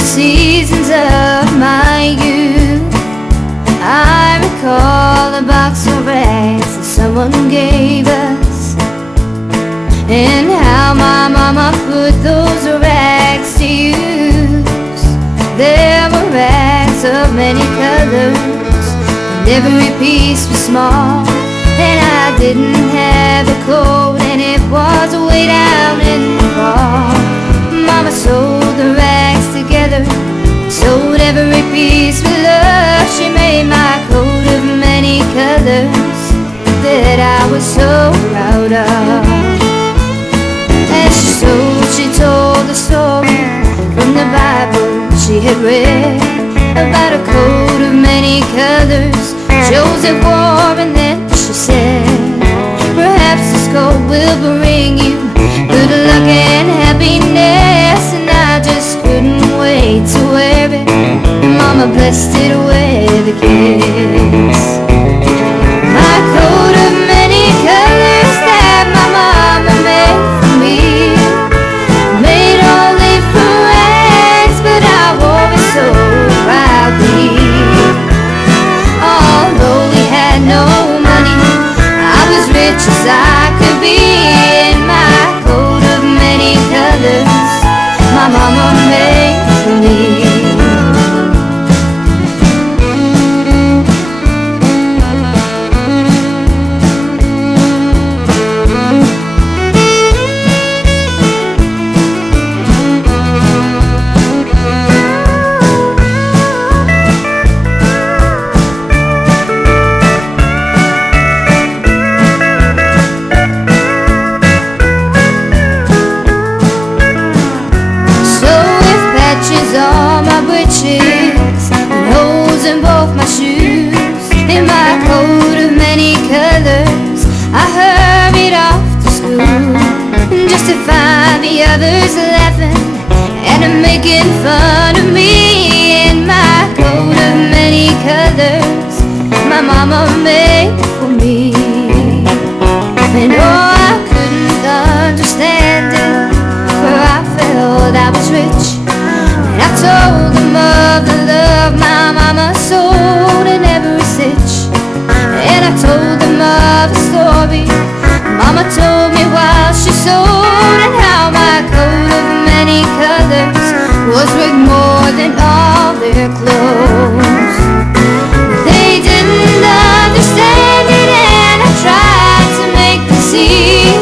the seasons of my youth. I recall a box of rags that someone gave us, and how my mama put those rags to use. There were rags of many colors, and every piece was small. And I didn't have a coat, and it was way down in the fall. Mama sewed the rags together, sewed every piece with love. She made my coat of many colors that I was so proud of. As she sewed, she told a story from the Bible she had read about a coat of many colors Joseph wore, and then she said, perhaps this coat will bring you good luck and happiness. And I just couldn't wait to wear it, and Mama blessed it with a kiss. My coat of many colors that my mama made for me, made only from rags, but I wore it so proudly. Although we had no money, I was rich as I could be. In my coat of many colors my mama made for me. Others laughing and making fun of me in my coat of many colors my mama made for me. And oh, I couldn't understand it, for I felt I was rich. And I told them of the love my mama sold in every stitch. And I told them of the story Mama told me while she sewed, and how my coat of many colors was worth more than all their clothes. They didn't understand it, and I tried to make them see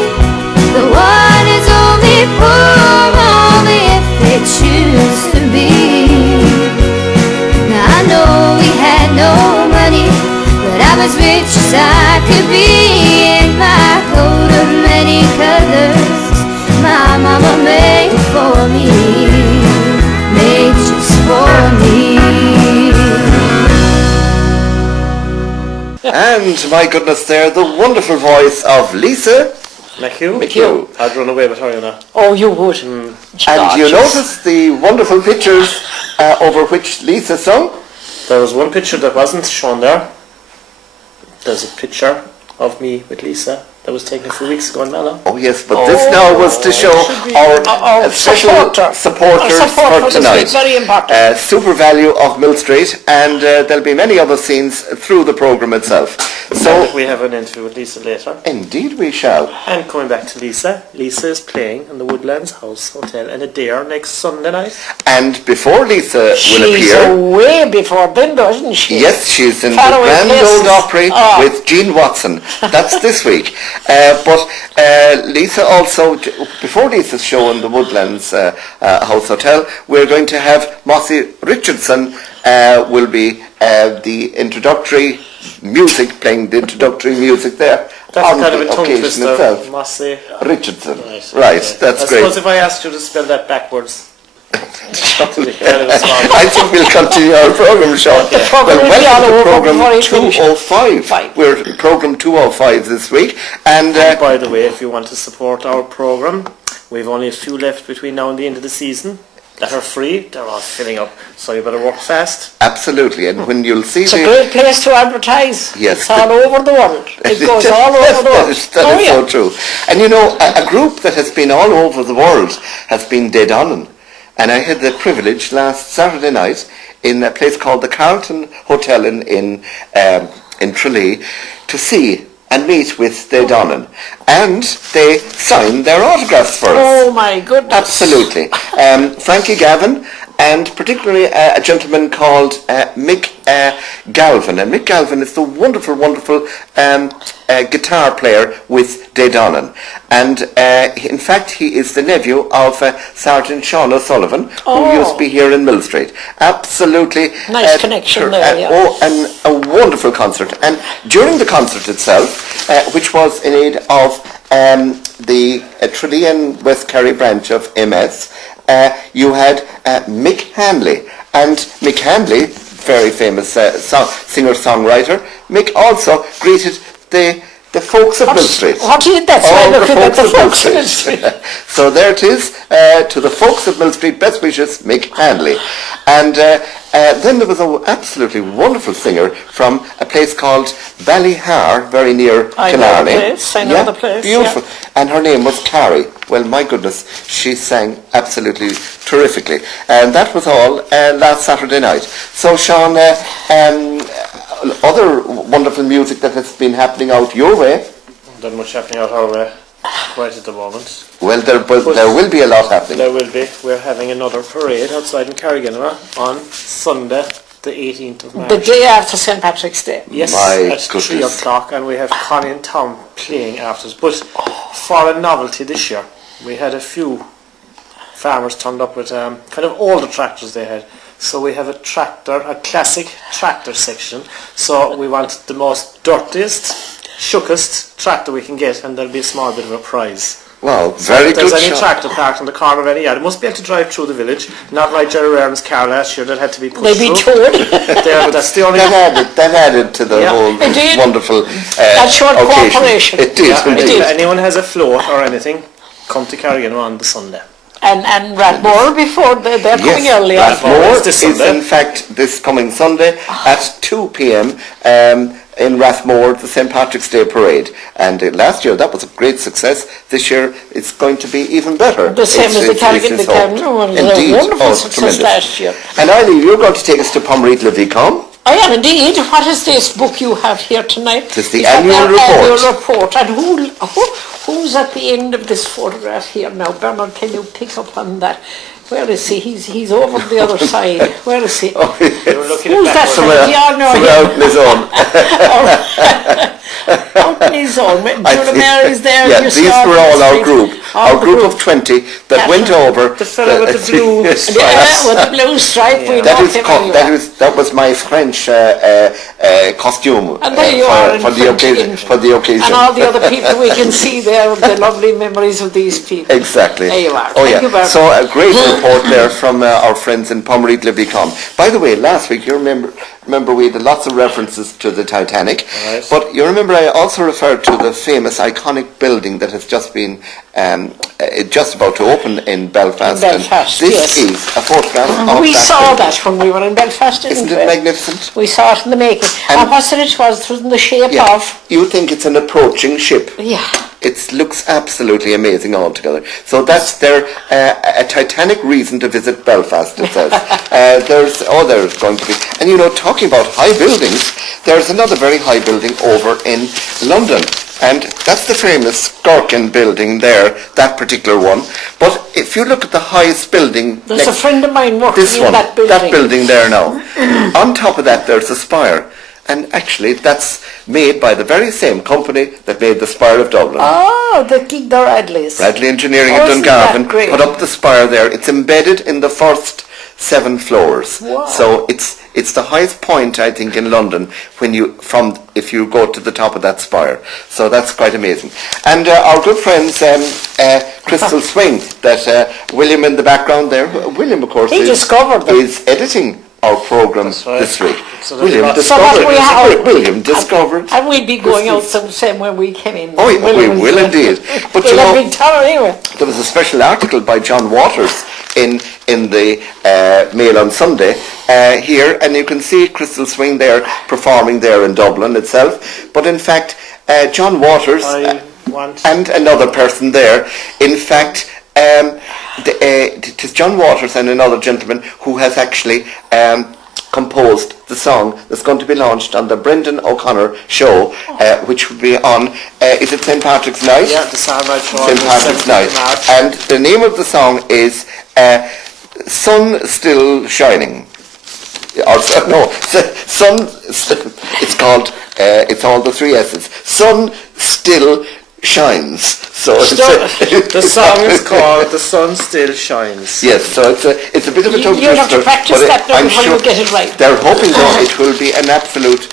the one is only poor only if they choose to be. Now I know we had no money, but I was rich as I could be. In my coat of many colors my mama made for me, made just for me. And my goodness, there, the wonderful voice of Lisa McHugh. I'd run away with her, you know. Oh, you would. And you notice the wonderful pictures over which Lisa sung? There was one picture that wasn't shown there. There's a picture of me with Lisa that was taken a few weeks ago in Mallow. Oh yes, but this now was to show our special supporters for tonight. Very important. Supervalu of Millstreet, and there'll be many other scenes through the programme itself. So we have an interview with Lisa later. Indeed we shall. And coming back to Lisa, Lisa is playing in the Woodlands House Hotel in Adair next Sunday night. And before Lisa will appear... She's way before Bingo, isn't she? Yes, she's in the Grand Old Opry with Jean Watson. That's this week. But Lisa also, before Lisa's show in the Woodlands House Hotel, we're going to have Mossy Richardson will be the introductory music, playing the introductory music there. That's on kind of a the tongue occasion twister. itself. Mossy Richardson. Right, that's I great. suppose if I asked you to spell that backwards. I think we'll continue our programme, Sean. Okay. Well, welcome to programme 205. We're programme 205 this week. And by the way, if you want to support our programme, we've only a few left between now and the end of the season that are free. They're all filling up, so you better work fast. Absolutely, and when you'll see it's a great place to advertise. Yes, it's all over the world. It goes all over the world. That is so true. And you know, a group that has been all over the world has been Dead On'Un. and I had the privilege last Saturday night in a place called the Carlton Hotel in Tralee to see and meet with the Donnan, and they signed their autographs for us. Oh my goodness. Absolutely. Frankie Gavin, and particularly a gentleman called Mick Galvin. And Mick Galvin is the wonderful, wonderful guitar player with Dé Donnan. And in fact, he is the nephew of Sergeant Sean O'Sullivan, who used to be here in Millstreet. Absolutely. Nice connection there, yeah. And a wonderful concert. And during the concert itself, which was in aid of the Tralee and West Kerry branch of MS, you had Mick Hanley. And Mick Hanley, very famous singer-songwriter, Mick also greeted the folks of Millstreet. What is that? All So the looking at folks the of folks of Millstreet. Millstreet. So there it is, to the folks of Millstreet, best wishes, Mick Hanley. And then there was an absolutely wonderful singer from a place called Ballyhar, very near Killarney. I know the place. Beautiful. Yeah. And her name was Carrie. Well, my goodness, she sang absolutely terrifically. And that was all last Saturday night. So, Sean, other wonderful music that has been happening out your way? Not much happening out our way right at the moment. Well, there will be a lot happening. There will be. We're having another parade outside in Carriganera on Sunday, the 18th of March. The day after St. Patrick's Day. Yes, My at goodness. 3 o'clock, and we have Connie and Tom playing after us. But for a novelty this year, we had a few farmers turned up with kind of older tractors they had. So we have a classic tractor section. So we want the most dirtiest, shookest tractor we can get, and there'll be a small bit of a prize. Wow, very If good. there's any tractor parked on the corner of any yard, it must be able to drive through the village. Not like Jerry Raren's car last year that had to be pushed Maybe through. towed. That's the only... That added to the whole It did. wonderful That showed occasion. cooperation. It did, Yeah, and indeed. if anyone has a float or anything, come to Carrigan on the Sunday. And Rathmore before they're coming early. Rathmore It's this is Sunday. in fact this coming Sunday at 2 p.m. In Rathmore, the St. Patrick's Day Parade. And last year that was a great success. This year it's going to be even better. The same as the Carrigan, it's the Carrigan one was Indeed. a wonderful success Tremendous. last year. And Eileen, you're going to take us to Pomreat Levicom. I am indeed. What is this book you have here tonight? It is the Is that annual their report. Annual report. And who's at the end of this photograph here now? Bernard, can you pick up on that? Where is he? He's over the other side. Where is he? Oh, You're looking Who's at that? Somewhere out in his own. Out on his own. Julia Mary's there. Yeah, you these saw were all the our street. group. All Our the group of 20 that went over. The fellow with the blue stripes. Yeah, with the blue stripe. We know him anyway. That was my French costume And there you are in for the occasion. For the occasion. And all the other people we can see there, the lovely memories of these people. Exactly. There you are. Oh, Thank yeah. you, Barbara. So a great report there from our friends in Pomreat Levicom. By the way, last week you remember we had lots of references to the Titanic, Right. but you remember I also referred to the famous iconic building that has just been just about to open in Belfast. In Belfast, and this yes. is a photograph of We that saw building. that when we were in Belfast, didn't Isn't we? it magnificent? We saw it in the making. And what's it was? It was in the shape Yeah. of... You think it's an approaching ship. Yeah. It looks absolutely amazing altogether. So that's their a Titanic reason to visit Belfast, it says. There's going to be... And you know, talking about high buildings, there's another very high building over in London. And that's the famous Gherkin building there, that particular one. But if you look at the highest building... There's a friend of mine working this in one, that building. that building there now. On top of that, there's a spire. And actually, that's made by the very same company that made the Spire of Dublin. Oh, the Radleys. Bradley Engineering Oh, in isn't that Dungarvan great? put up the spire there. It's embedded in the first 7 floors. Wow. So it's the highest point, I think, in London if you go to the top of that spire. So that's quite amazing. And our good friends, Crystal Swing, that William in the background there. William, of course, He discovered them. is editing our programme right. this week. So there's William lots- So what discovered. we have- William discovered. And we'd be going out the same way we came in. Oh, yeah, we will indeed. But We'll you have know, big town anyway. there was a special article by John Waters in the Mail on Sunday here, and you can see Crystal Swing there performing there in Dublin itself. But in fact, John Waters and another person there, in fact, it is John Waters and another gentleman who has actually composed the song that's going to be launched on the Brendan O'Connor show, which will be on, is it St. Patrick's Night? Yeah, the Sunrise Show. St. Patrick's Night. And the name of the song is Sun Still Shining. Or, no, Sun, it's called, it's all the three S's. Sun Still Shines. So the song is called "The Sun Still Shines." Yes, so it's a bit of a tongue twister. You'll have to practice that now before you get it right. They're hoping though it will be an absolute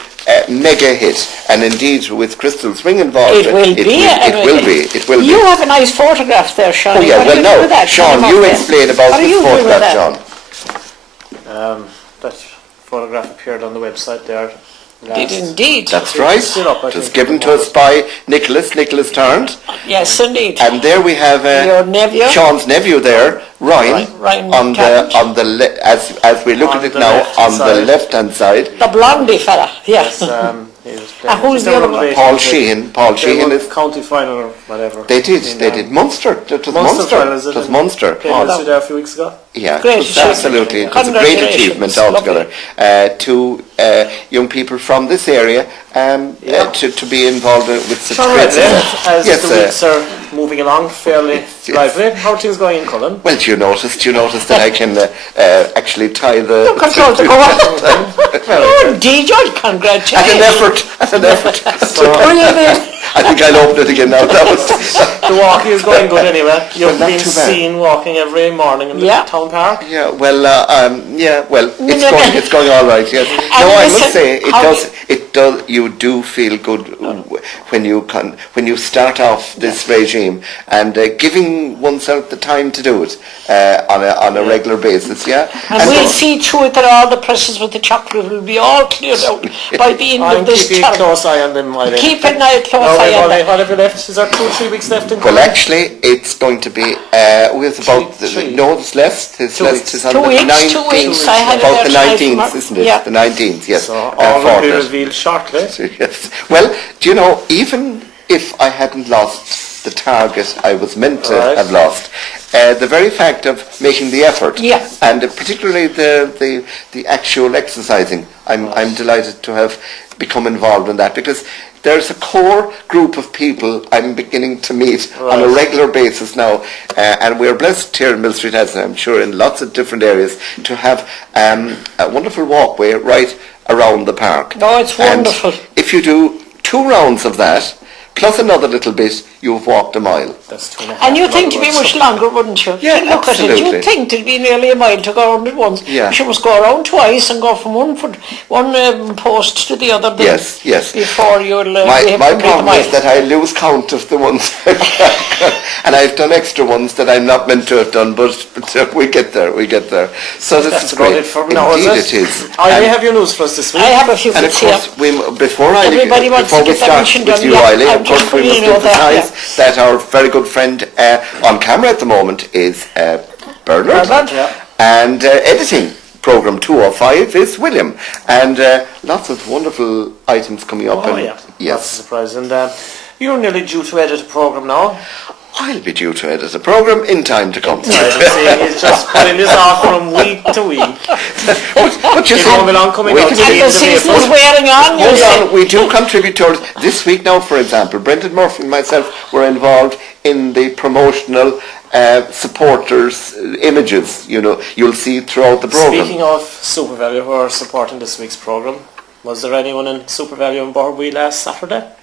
mega hit, and indeed with Crystal Swing involved, it will be. You have a nice photograph there, Sean. Oh yeah, well now, Sean, you explain about this photograph, Sean. That photograph appeared on the website there. Did indeed. That's right. It was given to us by Nicholas Tarrant. Yes, indeed. And there we have your nephew, Sean's nephew there, Ryan on the as we look at it now on the left hand side. The blondie fella, yes. And who's the other one? Paul Sheehan. Paul Sheehan is county final or whatever. They did Munster. It was Munster. It was Munster. Came there a few weeks ago. Yeah, absolutely. It was a great achievement altogether. Two young people from this area to be involved with such great success. As the weeks are moving along fairly lively, how are things going in Cullen? Well, you noticed that I can actually tie the... You control the go-on. Oh, indeed, congratulations. At an effort. I think I'll open it again now. The walking is going good anyway. You've been seen walking every morning in the town park. Yeah, it's going all right. Yes. No, I must say it does. You do feel good when you start off this regime and giving oneself the time to do it on a regular basis. Yeah. And we'll see to it that all the presses with the chocolate will be all cleared out by the end of this term. Keep a close eye on them. Keep a close eye on them. What have you left? Is there 2-3 weeks left in Well, actually, it's going to be with about it's less. It's on the 19th. 2 weeks. I had about the 19th, isn't it? Yeah. The 19th. Yes. So all will be revealed shortly. Yes. Well, do you know, even if I hadn't lost the target I was meant to have lost, the very fact of making the effort, and particularly the actual exercising, I'm delighted to have become involved in that, because there's a core group of people I'm beginning to meet on a regular basis now, and we're blessed here in Millstreet, as I'm sure in lots of different areas, to have a wonderful walkway right around the park. Oh, it's wonderful. And if you do 2 rounds of that, plus another little bit, you've walked a mile. That's 2.5. And you think to be much longer, wouldn't you? Yeah, look absolutely. at it. You'd think it'd be nearly a mile to go around it once. Yeah. You should must go around twice and go from one post to the other. Yes. Before you'll my problem is that I lose count of the ones and I've done extra ones that I'm not meant to have done, but we get there. So this is great. Indeed it is. I have your news for us this week. I have a few and of course, before we start with you, yeah, Riley, of course we must emphasise that our very good friend on camera at the moment is Bernard, and editing programme 205 is William, and lots of wonderful items coming up. Yes, surprise. And you're nearly due to edit a programme now. I'll be due to edit a programme in time to come. He's just putting this off from week to week. But you see, the season's wearing on. Hold on, we do contribute towards this week now. For example, Brendan Murphy and myself were involved in the promotional supporters images. You'll see throughout the programme. Speaking of Supervalu, who are supporting this week's programme, was there anyone in Supervalu on Borby last Saturday?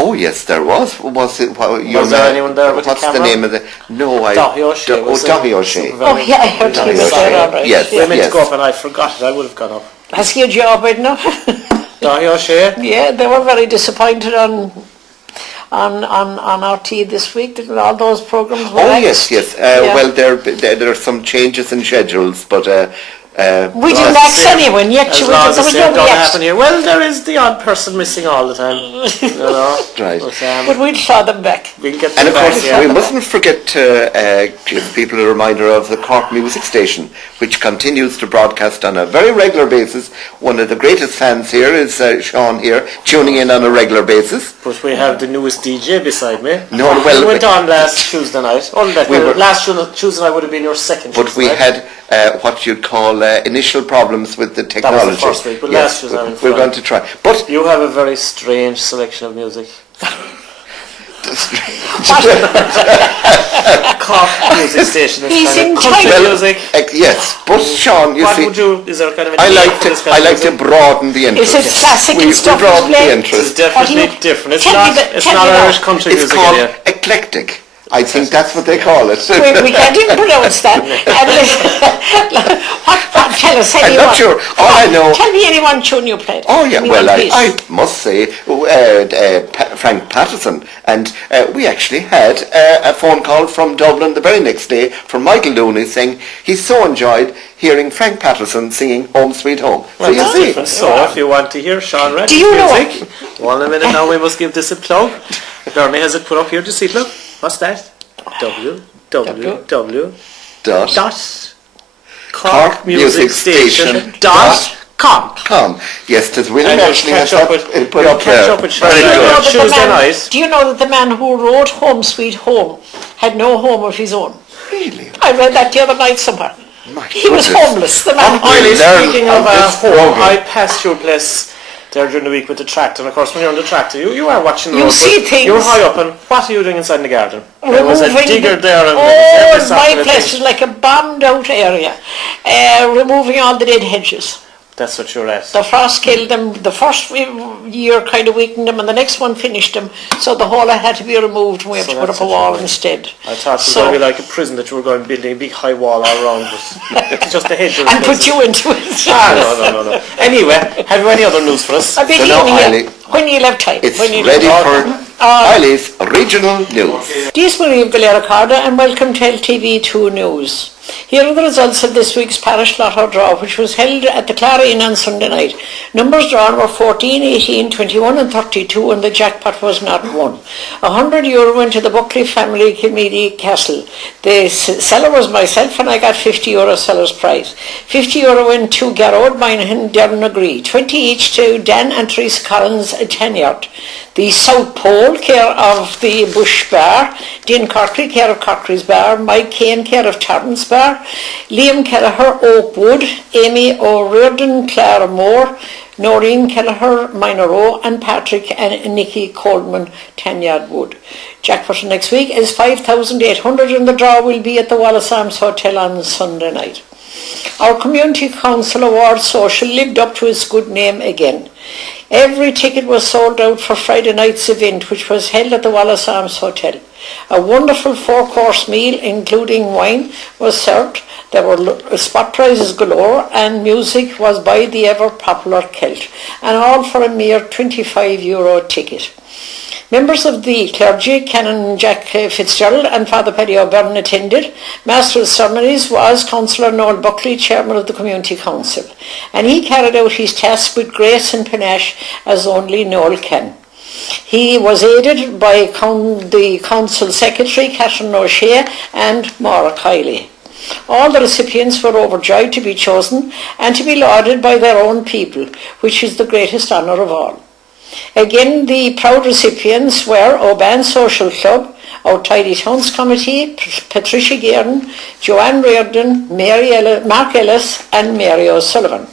Oh yes, there was. Was there anyone there with what's the camera? The name of the? No, Dahi O'Shea. Dahi O'Shea. Oh yeah, I heard he was there. Right. Yes, we meant to go up and I forgot it. I would have gone up. Has he a job right now? Dahi O'Shea. Yeah, they were very disappointed on RT this week. Didn't all those programmes were yes. Well, there are some changes in schedules, but We didn't ask anyone yet. As There long as the was same no don't reaction. happen here. Well, there is the odd person missing all the time. You know. Right. But we'll saw them back. We can get And them of back, course, yeah. we mustn't forget to give people a reminder of the Cork Music Station, which continues to broadcast on a very regular basis. One of the greatest fans here is Sean here, tuning in on a regular basis. But we have the newest DJ beside me. No, well, we went on last Tuesday night. Last Tuesday night would have been your second but Tuesday we night. had what you'd call initial problems with the That technology. was the first week, but Yes, last Tuesday night we're going to try. But you have a very strange selection of music. Cork Music Station is He's kind of entitled. country music. yes, but Sean, you What see, would you? Is there kind of a I name like for this to kind of I like to music? broaden the interest. Is it classic we and stuff? broaden the It's interest. definitely different. It's tell not. me It's tell not me that. Irish country It's music. called Here. eclectic. I think that's what they call it. We can't even pronounce that. And listen, what, tell us I'm anyone. not sure. All I know. Tell me anyone tune you played. Oh yeah, Give me well one piece. I must say Frank Patterson, and we actually had a phone call from Dublin the very next day from Michael Looney saying he so enjoyed hearing Frank Patterson singing Home Sweet Home. Well, so that's you see, different. So if you want to hear Sean Reddy's Do you know music, one minute now we must give this a plug. Bernie has it put up here. Do you see it? Look, what's that? www. dot corkmusicstation.com. com. Yes, because William And you'll actually catch has up that with- put you'll up catch there. up with Sean Very Reddy. good. that the Tuesday man- night. Do you know that the man who wrote Home Sweet Home had no home of his own? Really? I read that the other night somewhere. My He was goodness. homeless, the man. Finally, learn speaking on of this home, program. I passed your place there during the week with the tractor, and of course when you're on the tractor you are watching the You road, see but things. you're high up, and what are you doing inside in the garden? There was a Removing digger the- there, and Oh, every my Saturday place thing. is like a bombed out area. Removing all the dead hedges. That's what you're at. The frost killed them. The first year kind of weakened them, and the next one finished them. So the whole had to be removed, and we have So to put that's up a what you wall mean. instead. I thought it was So- going to be like a prison, that you were going building a big high wall all around, but it's just the hedges. And put you into it. No. Anyway, have you any other news for us? A big So now, evening here. Eilidh, When you'll have time. It's when you'll ready have for Eilidh's regional news. This morning, Galera Carda, and welcome to LTV2 News. Here are the results of this week's parish lotto draw, which was held at the Clara Inn on Sunday night. Numbers drawn were 14, 18, 21 and 32, and the jackpot was not won. €100 went to the Buckley family, Kilmeady Castle. The seller was myself, and I got €50 seller's prize. €50 went to Garrod Minehan, Devon Agree. 20 each to Dan and Teresa Collins at Tanyard. The South Pole, care of the Bush Bar. Dean Corkery, care of Corkery's Bar. Mike Kane, care of Tarrant's Bar. Liam Kelleher, Oakwood. Amy O'Riordan, Clara Moore. Noreen Kelleher, Minor Row. And Patrick and Nicky Coleman, Tanyard Wood. Jackpot next week is 5,800, and the draw will be at the Wallace Arms Hotel on Sunday night. Our Community Council Award Social lived up to its good name again. Every ticket was sold out for Friday night's event, which was held at the Wallace Arms Hotel. A wonderful 4-course meal, including wine, was served. There were spot prizes galore, and music was by the ever-popular Celt, and all for a mere €25 ticket. Members of the clergy, Canon Jack Fitzgerald and Father Paddy O'Byrne, attended. Master of Ceremonies was Councillor Noel Buckley, Chairman of the Community Council, and he carried out his task with grace and panache as only Noel can. He was aided by the Council Secretary, Catherine O'Shea, and Maura Kiley. All the recipients were overjoyed to be chosen and to be lauded by their own people, which is the greatest honour of all. Again, the proud recipients were Oban Social Club, our Tidy Towns Committee, Patricia Guerin, Joanne Reardon, Mark Ellis and Mary O'Sullivan.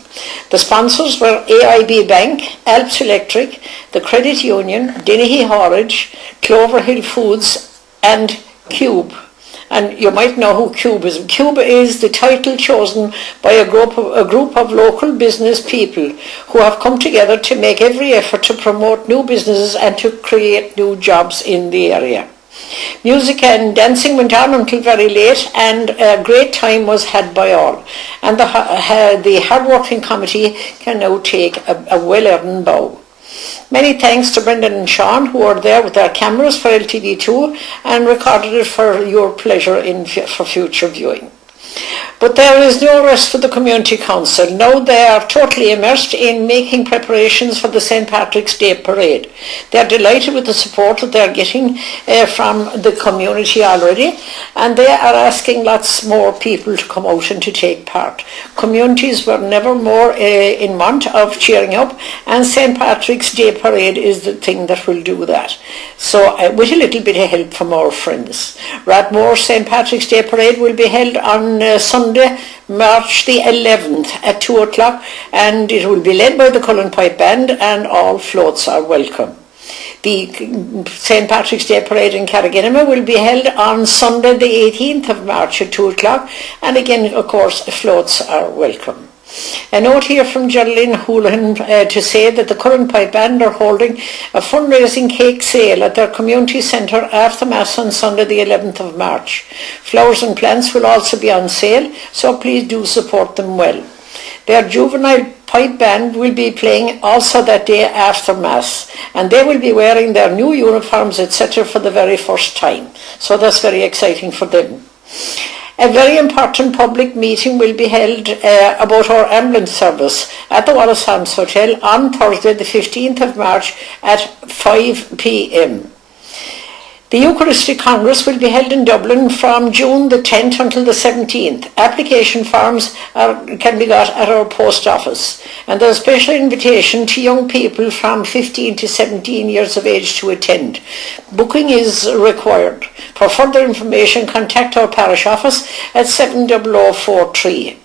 The sponsors were AIB Bank, Alps Electric, the Credit Union, Dennehy Horridge, Clover Hill Foods and Cube. And you might know who Cube is. Cube is the title chosen by a group of local business people who have come together to make every effort to promote new businesses and to create new jobs in the area. Music and dancing went on until very late, and a great time was had by all. And the hard-working committee can now take a well-earned bow. Many thanks to Brendan and Sean, who were there with their cameras for LTV2 and recorded it for your pleasure for future viewing. But there is no rest for the Community Council. Now they are totally immersed in making preparations for the St. Patrick's Day Parade. They are delighted with the support that they are getting from the community already, and they are asking lots more people to come out and to take part. Communities were never more in want of cheering up, and St. Patrick's Day Parade is the thing that will do that. So with a little bit of help from our friends. Radmore St. Patrick's Day Parade will be held on Sunday, March the 11th at 2 o'clock, and it will be led by the Cullen Pipe Band, and all floats are welcome. The St. Patrick's Day Parade in Carriganima will be held on Sunday the 18th of March at 2 o'clock, and again, of course, floats are welcome. A note here from Geraldine Houlihan to say that the Cullen Pipe Band are holding a fundraising cake sale at their community centre after Mass on Sunday the 11th of March. Flowers and plants will also be on sale, so please do support them well. Their juvenile pipe band will be playing also that day after Mass, and they will be wearing their new uniforms, etc. for the very first time. So that's very exciting for them. A very important public meeting will be held about our ambulance service at the Wallace Arms Hotel on Thursday the 15th of March at 5 p.m. The Eucharistic Congress will be held in Dublin from June the 10th until the 17th. Application forms can be got at our post office, and there's a special invitation to young people from 15 to 17 years of age to attend. Booking is required. For further information, contact our parish office at 70043.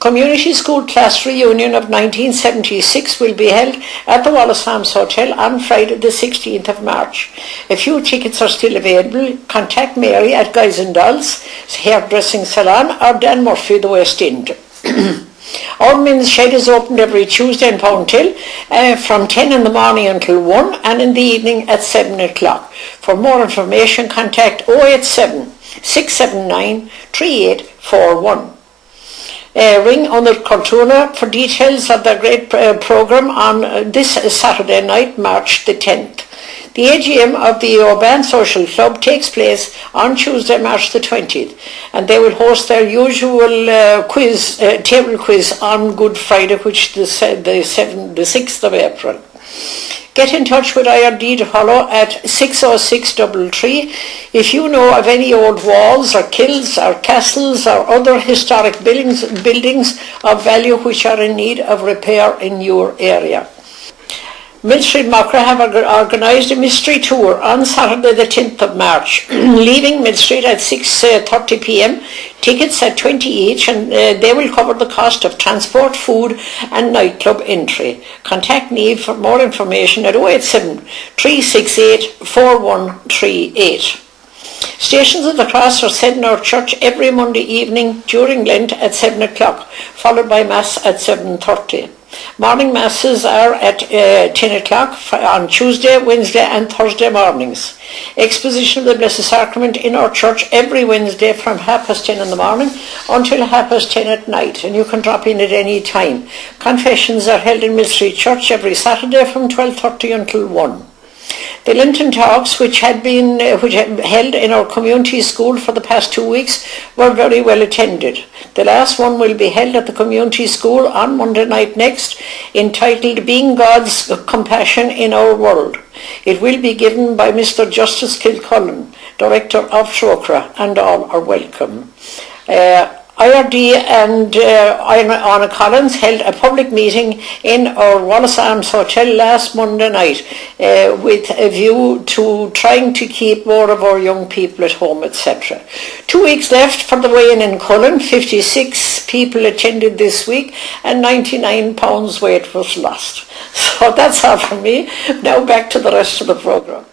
Community School Class Reunion of 1976 will be held at the Wallace Arms Hotel on Friday the 16th of March. A few tickets are still available. Contact Mary at Guys and Dolls Hairdressing Salon or Dan Murphy, the West End. Our men's shed is opened every Tuesday in Poundhill from 10 in the morning until 1, and in the evening at 7 o'clock. For more information, contact 087 679 3841. Ring Under Cultura for details of the great programme on this Saturday night, March the 10th. The AGM of the Urban Social Club takes place on Tuesday, March the 20th, and they will host their usual table quiz on Good Friday, which is the 6th of April. Get in touch with IRD to Hollow at 60633 if you know of any old walls or kilns or castles or other historic buildings of value which are in need of repair in your area. Millstreet Mockra have organised a mystery tour on Saturday the 10th of March, leaving Millstreet at 6:30 p.m. Tickets at 20 each, and they will cover the cost of transport, food and nightclub entry. Contact Neve for more information at 087 368 4138. Stations of the Cross are said in our church every Monday evening during Lent at 7 o'clock, followed by Mass at 7:30. Morning Masses are at 10 o'clock on Tuesday, Wednesday and Thursday mornings. Exposition of the Blessed Sacrament in our church every Wednesday from 10:30 in the morning until 10:30 at night, and you can drop in at any time. Confessions are held in Millstreet Church every Saturday from 12:30 until 1. The Lenten talks, which had held in our community school for the past 2 weeks, were very well attended. The last one will be held at the community school on Monday night next, entitled Being God's Compassion in Our World. It will be given by Mr. Justice Kilcullen, Director of Trocra, and all are welcome. IRD and Anna Collins held a public meeting in our Wallace Arms Hotel last Monday night with a view to trying to keep more of our young people at home, etc. 2 weeks left for the weigh-in in Cullen. 56 people attended this week and £99 weight was lost. So that's all from me. Now back to the rest of the programme.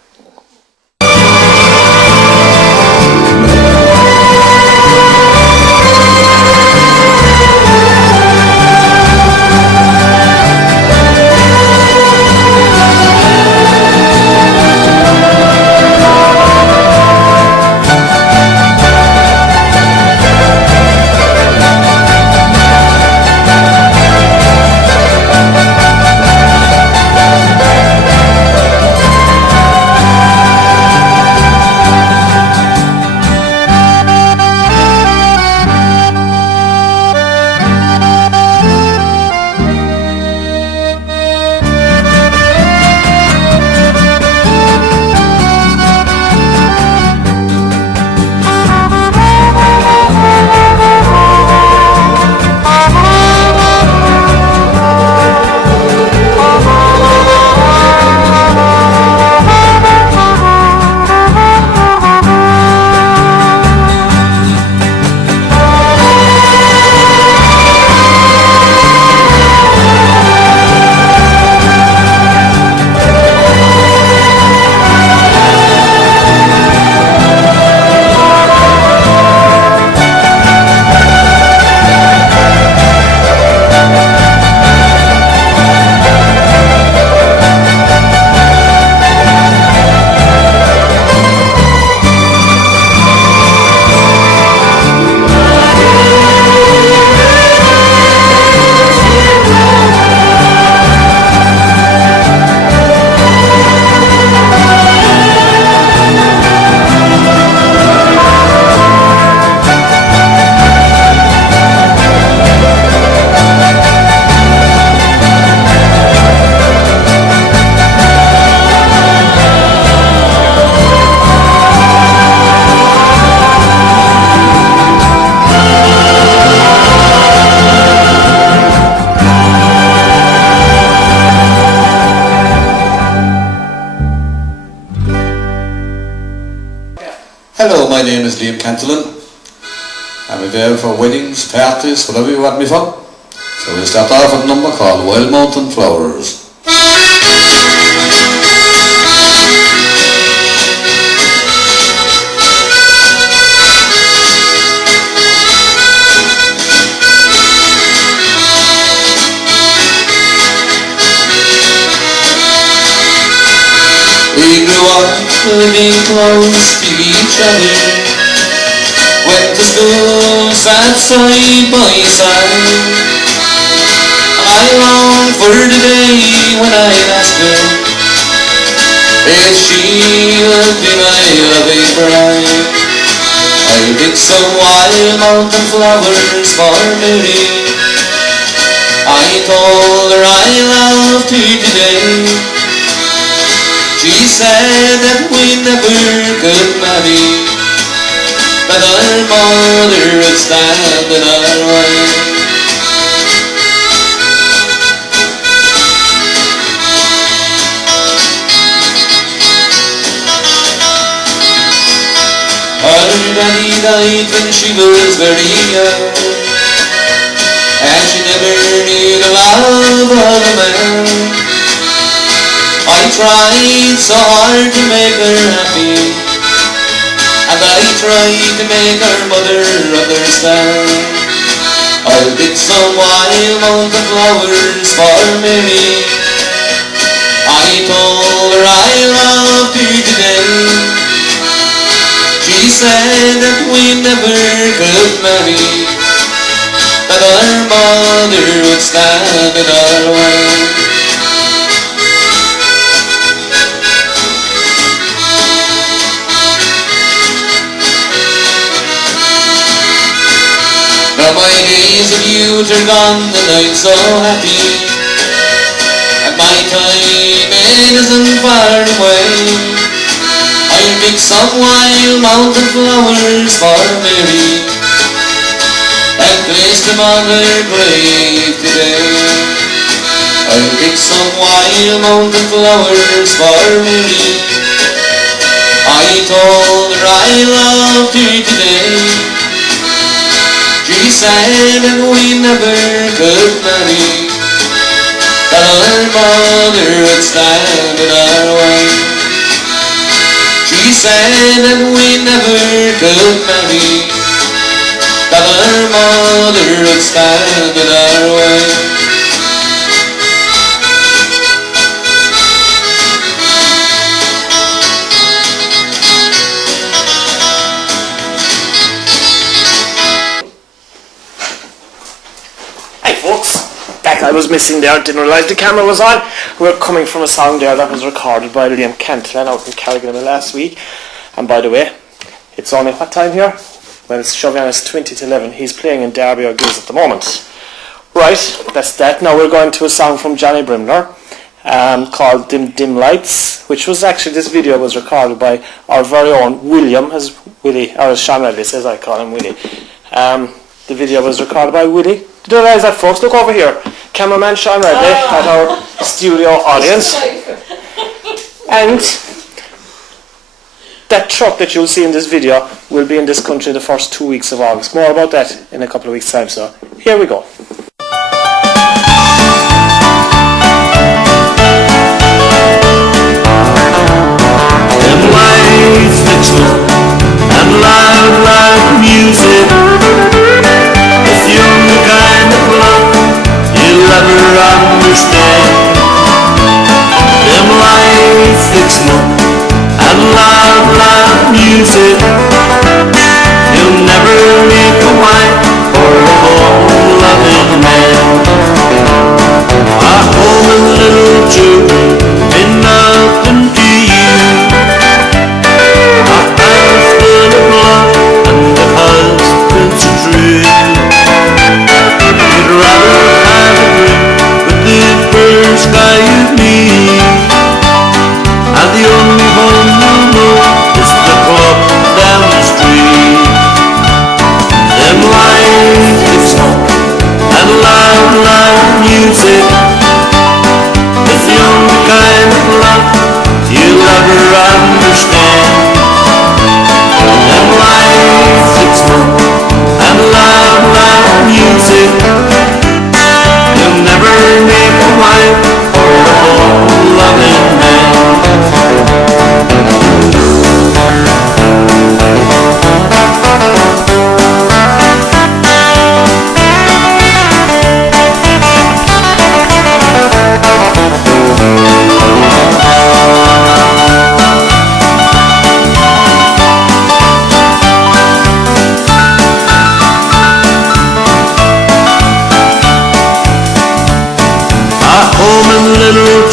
my name is Liam Cantillon. I'm available for weddings, parties, whatever you want me for. So we'll start off with a number called Wild Mountain Flowers. We grew up living close to each other, went to school sat side by side. I longed for the day when I'd ask her if she would be my loving bride. I'll pick some wild mountain flowers for Mary. I told her I loved her today. She said that we never could marry, that our mother would stand in our way. Her daddy died when she was very young, and she never knew the love of a man. I tried so hard to make her happy, and I tried to make her mother understand. I'll pick some wild mountain flowers for Mary. I told her I loved her today. She said that we never could marry, that our mother would stand in our way. Now my days of youth are gone and I'm so happy, and my time it isn't far away. I'll pick some wild mountain flowers for Mary and place them on her grave today. I'll pick some wild mountain flowers for Mary. I told her I loved her today. She said that we never could marry, that our mother would stand in our way. She said that we never could marry, that our mother would stand in our way. I was missing there, didn't realise the camera was on. We're coming from a song there that was recorded by Liam Cantillon out in Carrigan last week. And by the way, it's only what time here? Well, it's showing us 20 to 11. He's playing in Derby or Gills at the moment. Right, that's that. Now we're going to a song from Johnny Brimler called Dim Dim Lights, which was actually, this video was recorded by our very own William, as Willie, or as Sean Riley says, I call him Willie. The video was recorded by Willie. Did you realise that, folks? Look over here. Cameraman Sean Riley at our studio audience. And that truck that you'll see in this video will be in this country the first 2 weeks of August. More about that in a couple of weeks' time. So here we go. Them lights fixed up and loud music. If you're the kind of love you'll ever understand. Them lights fixed up and loud music. You'll never make a wife or a home loving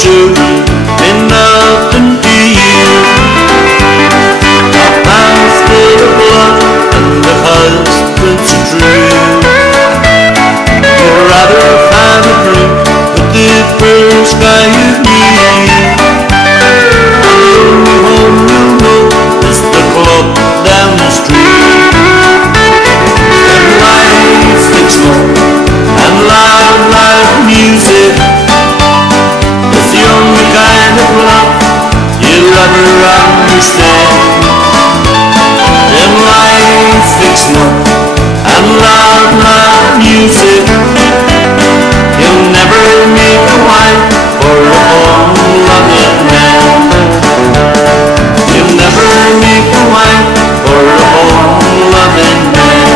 should mean nothing to you. A house full of love and a husband's true. You'd rather have a drink with the first guy you meet. And the only home you'll know is the club down the street. And lights that smoke and loud, loud music is the only kind of love you'll ever understand. Them lights that smoke and loud, loud music, you'll never meet a wife or a home-loving man. You'll never meet a wife or a home-loving man.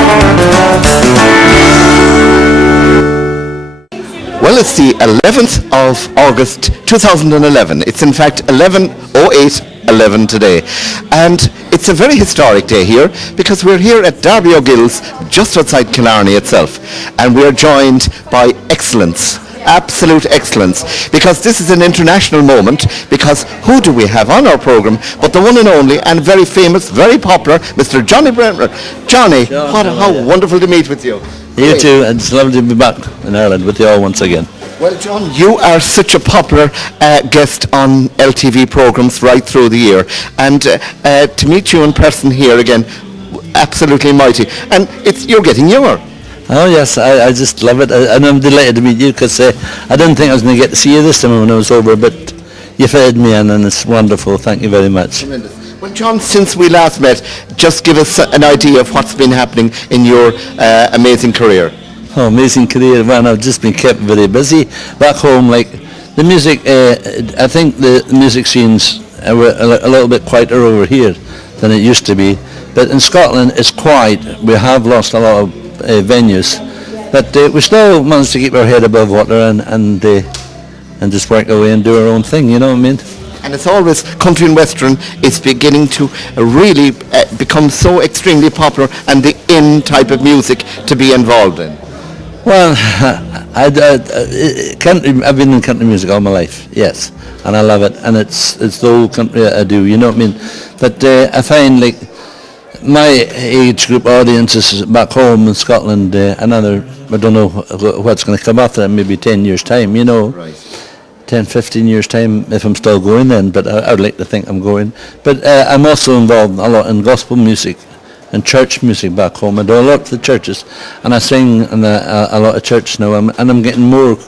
Well, it's the 11th of August 2011. It's in fact 11:08:11 today. And it's a very historic day here because we're here at Darby O'Gill's just outside Killarney itself. And we're joined by excellence, absolute excellence, because this is an international moment, because who do we have on our programme but the one and only and very famous, very popular Mr. Johnny Bremner. Johnny, how wonderful to meet with you. You too, and it's lovely to be back in Ireland with you all once again. Well, John, you are such a popular guest on LTV programmes right through the year, and to meet you in person here again, absolutely mighty. And you're getting younger. Oh yes, I just love it, and I'm delighted to meet you because I didn't think I was going to get to see you this time when I was over, but you fed me in, and it's wonderful. Thank you very much. Tremendous. Well, John, since we last met, just give us an idea of what's been happening in your amazing career. Oh, amazing career, man. I've just been kept very busy back home. Like the music, I think the music scenes were a little bit quieter over here than it used to be. But in Scotland, it's quiet. We have lost a lot of venues, but we still managed to keep our head above water and just work away and do our own thing. You know what I mean? And it's always country and western is beginning to really become so extremely popular and the in type of music to be involved in. Well, I've been in country music all my life, yes, and I love it, and it's the old country I do, you know what I mean? But I find like my age group audiences back home in Scotland, I don't know what's going to come after that, maybe 10 years time, you know. Right. 10, 15 years time if I'm still going then, but I would like to think I'm going. But I'm also involved a lot in gospel music and church music back home. I do a lot to the churches, and I sing in a lot of church now, and I'm getting more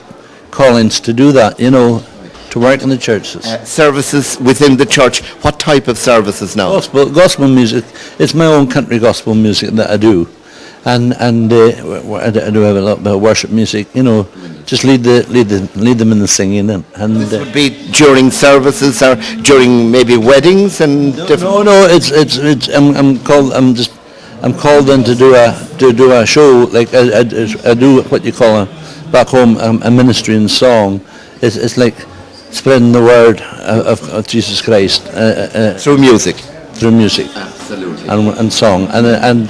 callings to do that, you know, to work in the churches. Services within the church, what type of services now? Gospel music, it's my own country gospel music that I do. And I do have a lot of worship music, you know, just lead them in the singing, and this would be during services or during maybe weddings and different. No, I'm called in to do a show, like I do what you call back home a ministry and song. It's like spreading the word of Jesus Christ through music. Absolutely. And song and.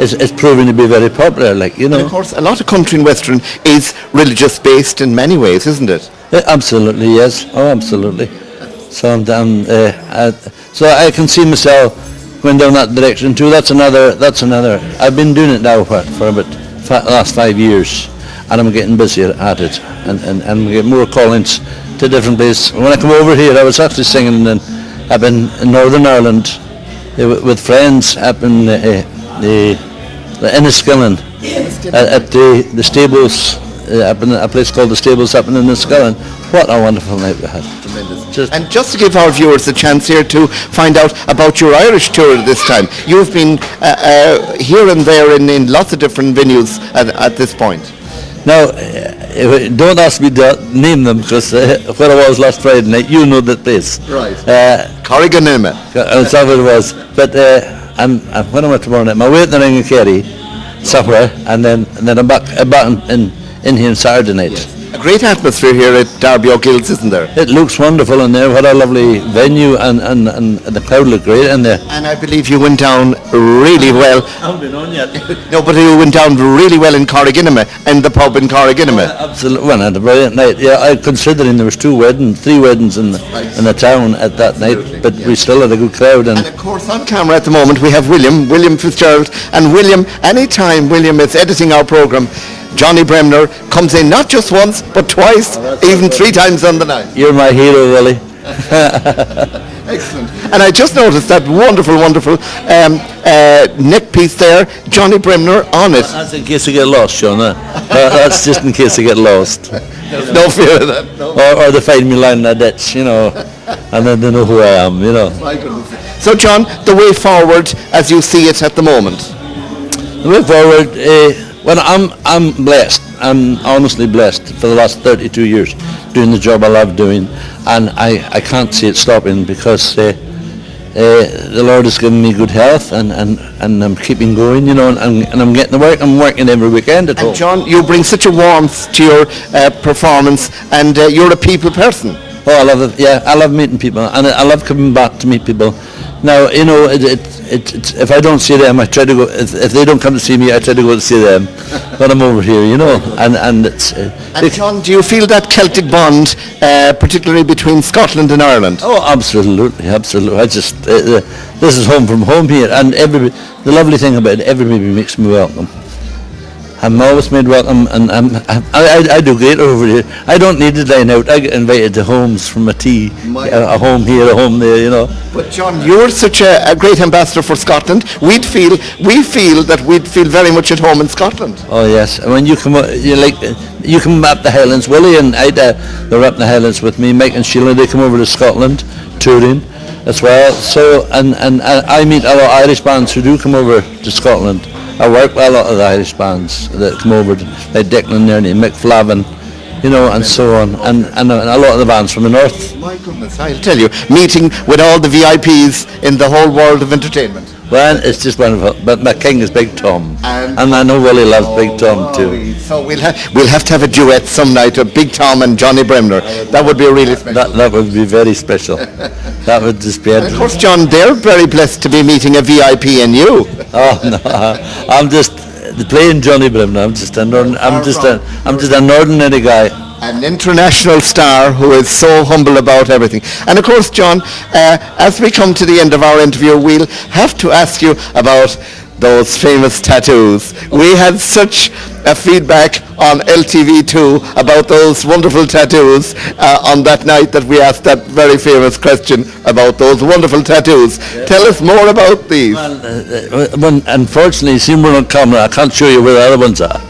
It's proving to be very popular, like, you know. And of course, a lot of country and western is religious based in many ways, isn't it? Absolutely, yes. Oh, absolutely. So so I can see myself going down that direction too. That's another. I've been doing it now for about the last 5 years, and I'm getting busier at it, and get more callings to different places. When I come over here, I was actually singing up in Northern Ireland with friends up in the Enniskillen at the stables up in a place called the Stables up in Enniskillen. What a wonderful night we had. Tremendous. And just to give our viewers a chance here to find out about your Irish tour this time. You've been here and there in lots of different venues at this point. Now, don't ask me to name them, because where I was last Friday night, you know that place. Right. Corriganima. That's how it was. But I'm when I went tomorrow night, I'm away at the Ring of Kerry, supper, and then I'm back in here on Saturday night. Yes. A great atmosphere here at Derby O'Gills, isn't there? It looks wonderful in there. What a lovely venue, and the crowd look great in there. And I believe you went down really well. I haven't been on yet. No, but you went down really well in Corriginima, in the pub in Corriginima. Absolutely, well, I had a brilliant night. Yeah, considering there was 3 weddings in the town at that night, but we still had a good crowd. And of course, on camera at the moment we have William Fitzgerald, and William, anytime William is editing our programme, Johnny Bremner comes in not just once, but twice, even 3 times on the night. You're my hero, Willie. Excellent. And I just noticed that wonderful neck piece there, Johnny Bremner on it. That's in case I get lost, Sean. That's just in case I get lost. There's no fear of that. No. Or they find me lying in a ditch, and then they know who I am, My goodness. So, John, the way forward as you see it at the moment? The way forward, well, I'm blessed. I'm honestly blessed for the last 32 years doing the job I love doing, and I can't see it stopping because the Lord has given me good health, and I'm keeping going, and I'm getting the work. I'm working every weekend at home. And John, you bring such a warmth to your performance, and you're a people person. Oh, I love it. Yeah, I love meeting people, and I love coming back to meet people. Now, it's if I don't see them, I try to go. If they don't come to see me, I try to go to see them. But I'm over here, and it's. And John, do you feel that Celtic bond, particularly between Scotland and Ireland? Oh, absolutely. I just this is home from home here, and the lovely thing about it, everybody makes me welcome. I'm always made welcome, and I do great over here. I don't need to dine out. I get invited to homes from a tea, a home here, a home there, But John, you're such a great ambassador for Scotland. We feel that we'd feel very much at home in Scotland. Oh yes, and when you come, you come up the Highlands, Willie and they're up in the Highlands with me. Mike and Sheila, they come over to Scotland, touring as well. So and I meet a lot of Irish bands who do come over to Scotland. I work with a lot of the Irish bands that come over, like Declan Nerney, Mick Flavin, and so on, and a lot of the bands from the north. My goodness, I'll tell you, meeting with all the VIPs in the whole world of entertainment. Well, it's just wonderful. But my king is Big Tom, and I know Willie loves Big Tom too. So we'll have to have a duet some night of Big Tom and Johnny Bremner. That would be a really special. That would be very special. That would just be. And of course, John, they're very blessed to be meeting a VIP in you. Oh no, I'm just playing Johnny Bremner. I'm just an ordinary guy. An international star who is so humble about everything. And of course, John, as we come to the end of our interview, we'll have to ask you about those famous tattoos. We had such a feedback on LTV2 about those wonderful tattoos on that night that we asked that very famous question about those wonderful tattoos. Yeah. Tell us more about these. Well, unfortunately, seeing we're on camera, I can't show you where the other ones are.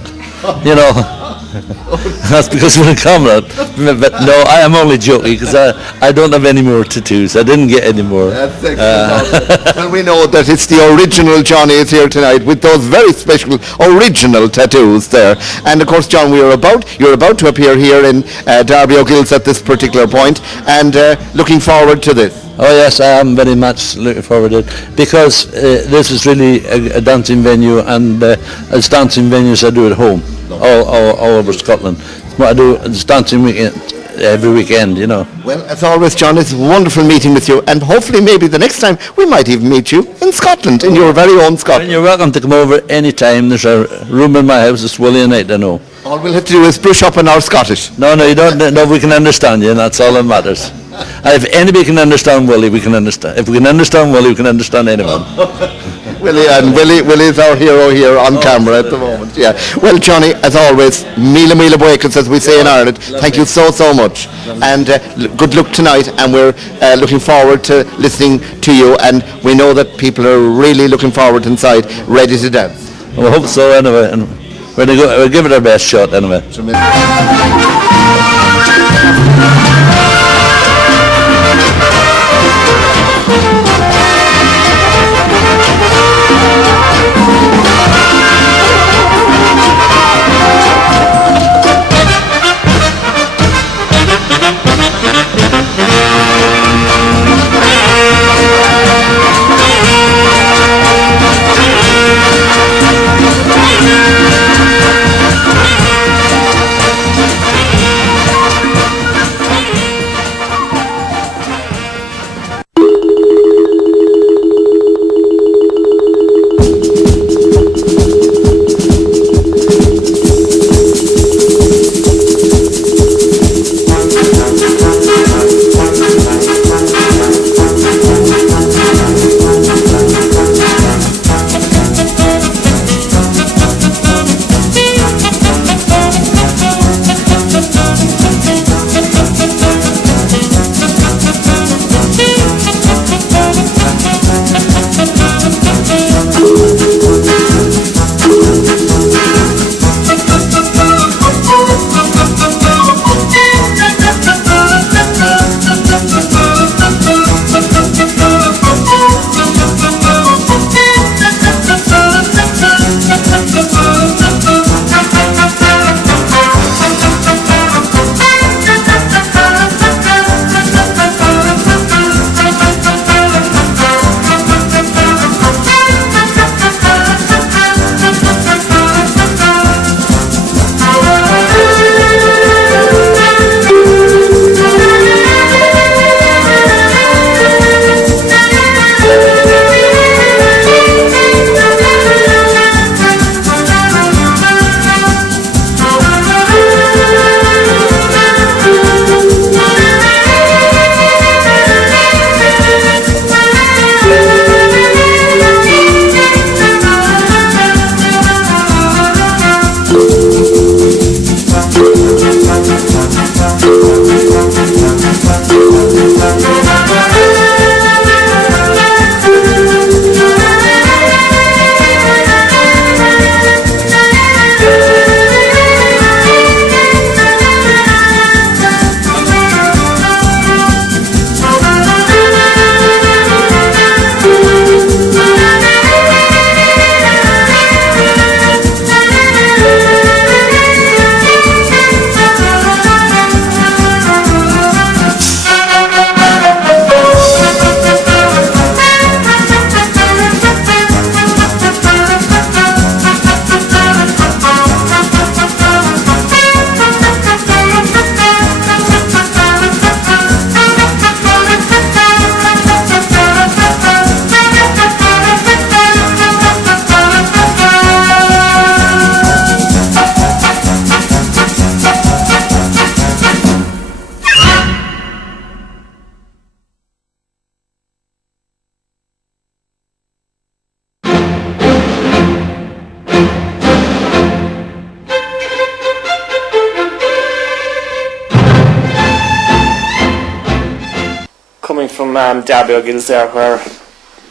That's because we're on camera. But no, I am only joking because I don't have any more tattoos. I didn't get any more. That's excellent. Well, we know that it's the original Johnny is here tonight with those very special original tattoos there. And of course, John, you're about to appear here in Derby O'Gills at this particular point, and looking forward to this. Oh yes, I am very much looking forward to it because this is really a dancing venue, and it's dancing venues I do at home, all over Scotland. It's what I do. It's dancing weekend every weekend, Well, as always, John, it's wonderful meeting with you, and hopefully maybe the next time we might even meet you in Scotland, in your very own Scotland. And you're welcome to come over any time. There's a room in my house. It's Willie and I know. All we'll have to do is brush up on our Scottish. No, you don't. No, we can understand you, and that's all that matters. And if anybody can understand Willie, we can understand. If we can understand Willie, we can understand anyone. Willie's our hero here on camera at the moment. Yeah. Well, Johnny, as always, mila buekas, as we say in Ireland. Thank you so much, and good luck tonight. And we're looking forward to listening to you. And we know that people are really looking forward inside, ready to dance. Well, I hope so anyway. And we'll give it our best shot anyway. Derby O'Gills there, where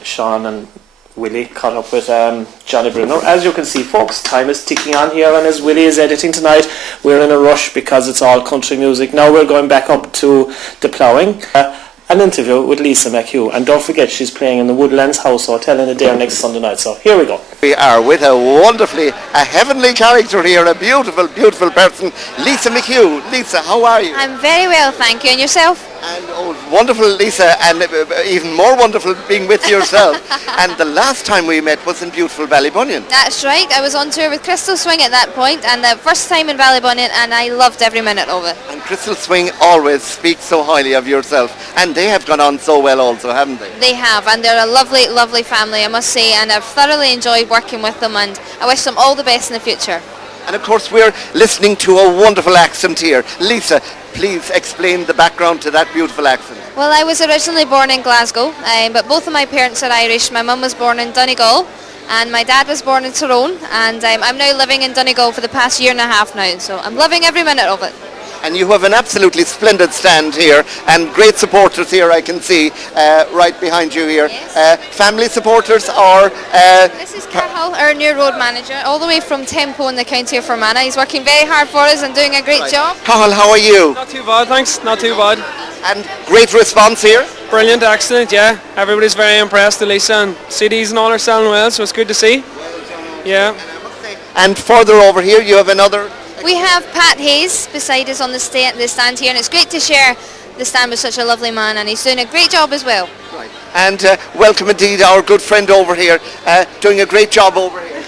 Sean and Willie caught up with Johnny Bruno. As you can see, folks, time is ticking on here, and as Willie is editing tonight, we're in a rush because it's all country music. Now we're going back up to the ploughing. An interview with Lisa McHugh, and don't forget she's playing in the Woodlands House Hotel in Adair next Sunday night. So here we go. We are with a heavenly character here, a beautiful, beautiful person, Lisa McHugh. Lisa, how are you? I'm very well, thank you. And yourself? And wonderful, Lisa, and even more wonderful being with yourself. And the last time we met was in beautiful Ballybunion. That's right. I was on tour with Crystal Swing at that point, and the first time in Ballybunion, and I loved every minute of it. And Crystal Swing always speaks so highly of yourself, and they have gone on so well also, haven't they? They have, and they're a lovely, lovely family, I must say, and I've thoroughly enjoyed working with them, and I wish them all the best in the future. And of course we're listening to a wonderful accent here. Lisa, please explain the background to that beautiful accent. Well, I was originally born in Glasgow, but both of my parents are Irish. My mum was born in Donegal, and my dad was born in Tyrone, and I'm now living in Donegal for the past year and a half now, so I'm loving every minute of it. And you have an absolutely splendid stand here, and great supporters here I can see right behind you here. Yes. Family supporters or... This is Carl, our new road manager, all the way from Tempo in the county of Fermanagh. He's working very hard for us and doing a great job. Carl, how are you? Not too bad, thanks. Not too bad. And great response here? Brilliant, excellent, yeah. Everybody's very impressed with Lisa, and CDs and all are selling well, so it's good to see. Yeah. And further over here you have another... We have Pat Hayes beside us on the stand here, and it's great to share the stand with such a lovely man, and he's doing a great job as well. Right. And welcome indeed our good friend over here, doing a great job over here.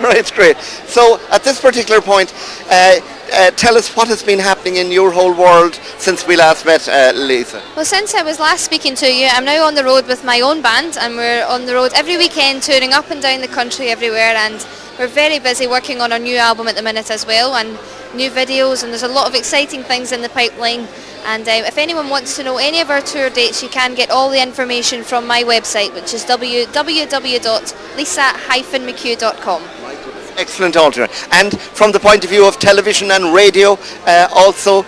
Right, great. So at this particular point, tell us what has been happening in your whole world since we last met, Lisa. Well, since I was last speaking to you, I'm now on the road with my own band, and we're on the road every weekend, touring up and down the country everywhere, and we're very busy working on our new album at the minute as well, and new videos, and there's a lot of exciting things in the pipeline. And if anyone wants to know any of our tour dates, you can get all the information from my website, which is www.lisa-mchugh.com. Excellent, Alter. And from the point of view of television and radio, also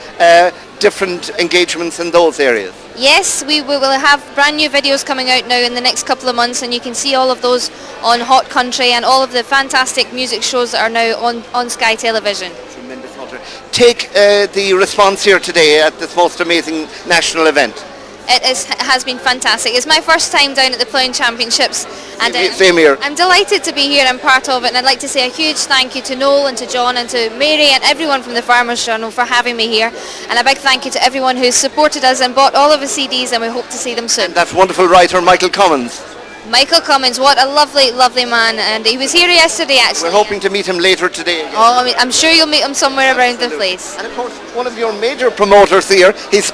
different engagements in those areas. Yes, we will have brand new videos coming out now in the next couple of months, and you can see all of those on Hot Country and all of the fantastic music shows that are now on Sky Television. Tremendous, Alter. Take the response here today at this most amazing national event. It has been fantastic. It's my first time down at the Ploughing Championships, and Same here. I'm delighted to be here and part of it, and I'd like to say a huge thank you to Noel and to John and to Mary and everyone from the Farmers Journal for having me here, and a big thank you to everyone who's supported us and bought all of the CDs, and we hope to see them soon. And that wonderful writer Michael Cummins. Michael Cummins, what a lovely, lovely man, and he was here yesterday actually. We're hoping to meet him later today. Oh, I'm sure you'll meet him somewhere around the place. And of course, one of your major promoters here, he's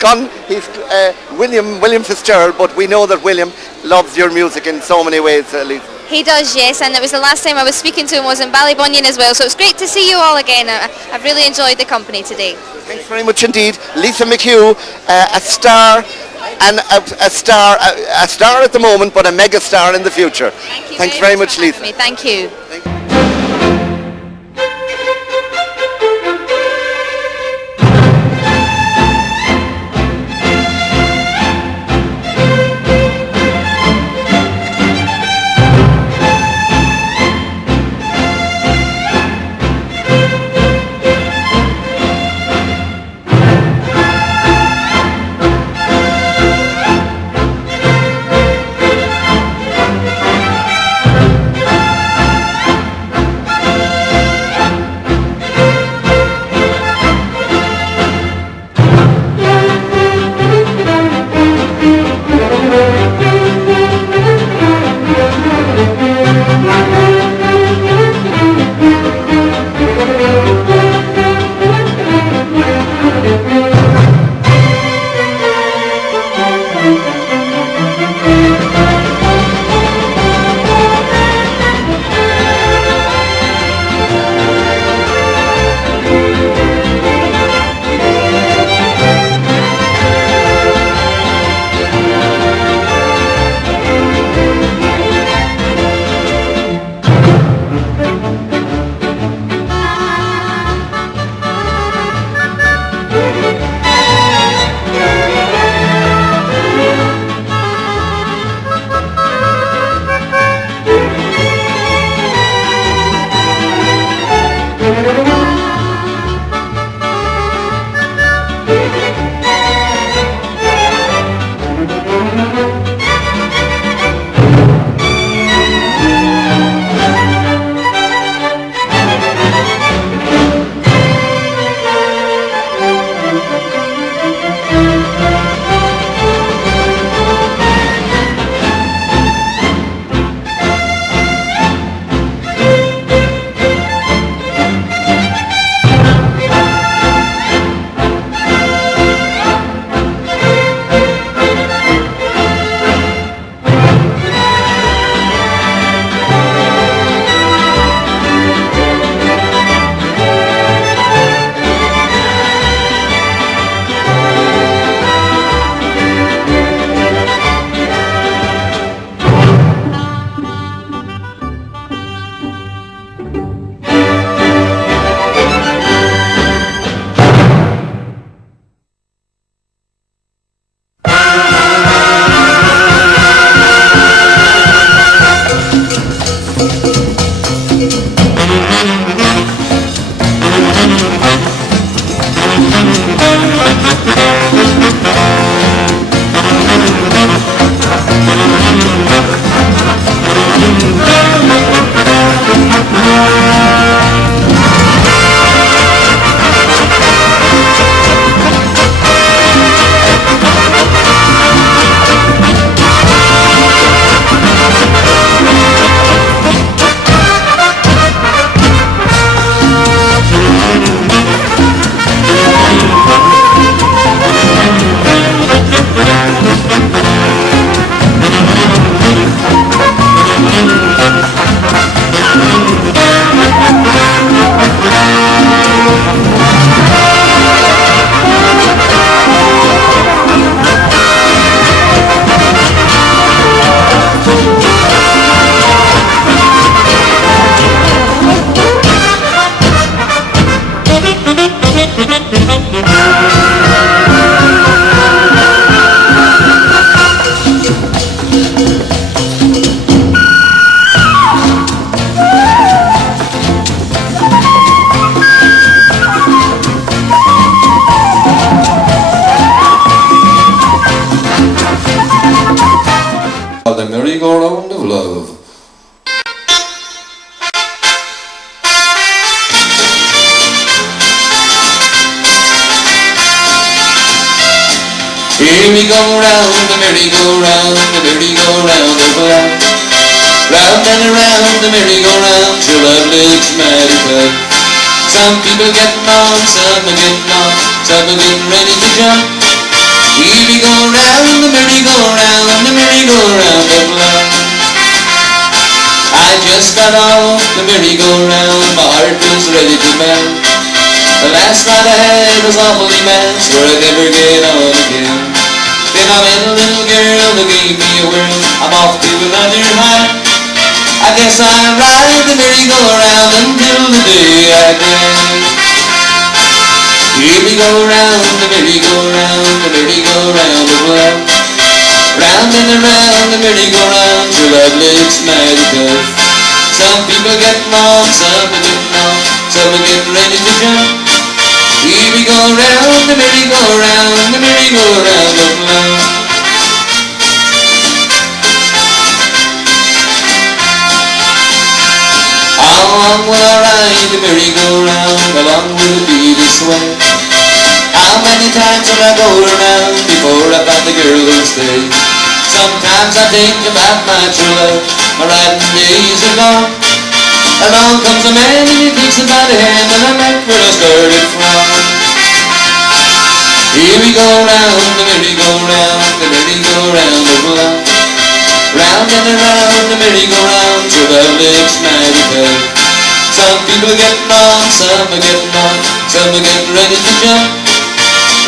William Fitzgerald, but we know that William loves your music in so many ways, Lisa. He does, yes, and it was the last time I was speaking to him was in Ballybunion as well, so it's great to see you all again. I've really enjoyed the company today. Thanks very much indeed. Lisa McHugh, a star, and a star at the moment, but a mega star in the future. Thanks very much, Lisa. Thank you. Here we go round the merry-go-round, the merry-go-round of love. Round and around the merry-go-round till love looks mighty tough. Some people getting on, some are getting on, some are getting ready to jump. Here we go round the merry-go-round, the merry-go-round of love. I just got off the merry-go-round, my heart was ready to melt. The last night I had was awfully mad, swear I'd never get on again. Then I met a little girl who gave me a whirl, I'm off to another high. I guess I'll ride the merry-go-round until the day I die. Here we go round the merry-go-round, the merry-go-round of love. Round and around the merry-go-round till love looks mighty tough. Some people getting on, some are getting on, some are getting ready to jump. Here we go round the merry-go-round, the merry-go-round of love. How long will I ride the merry-go-round? How long will it be this way? How many times will I go around before I find the girl who'll stay? Sometimes I think about my true love, my riding days are gone. Along comes a man and he takes me by the hand, and I met where I started from. Here we go round the merry-go-round, the merry-go-round of love. Round and around the merry-go-round till love looks mighty tough. Some people are getting on, some are getting on, some are getting ready to jump.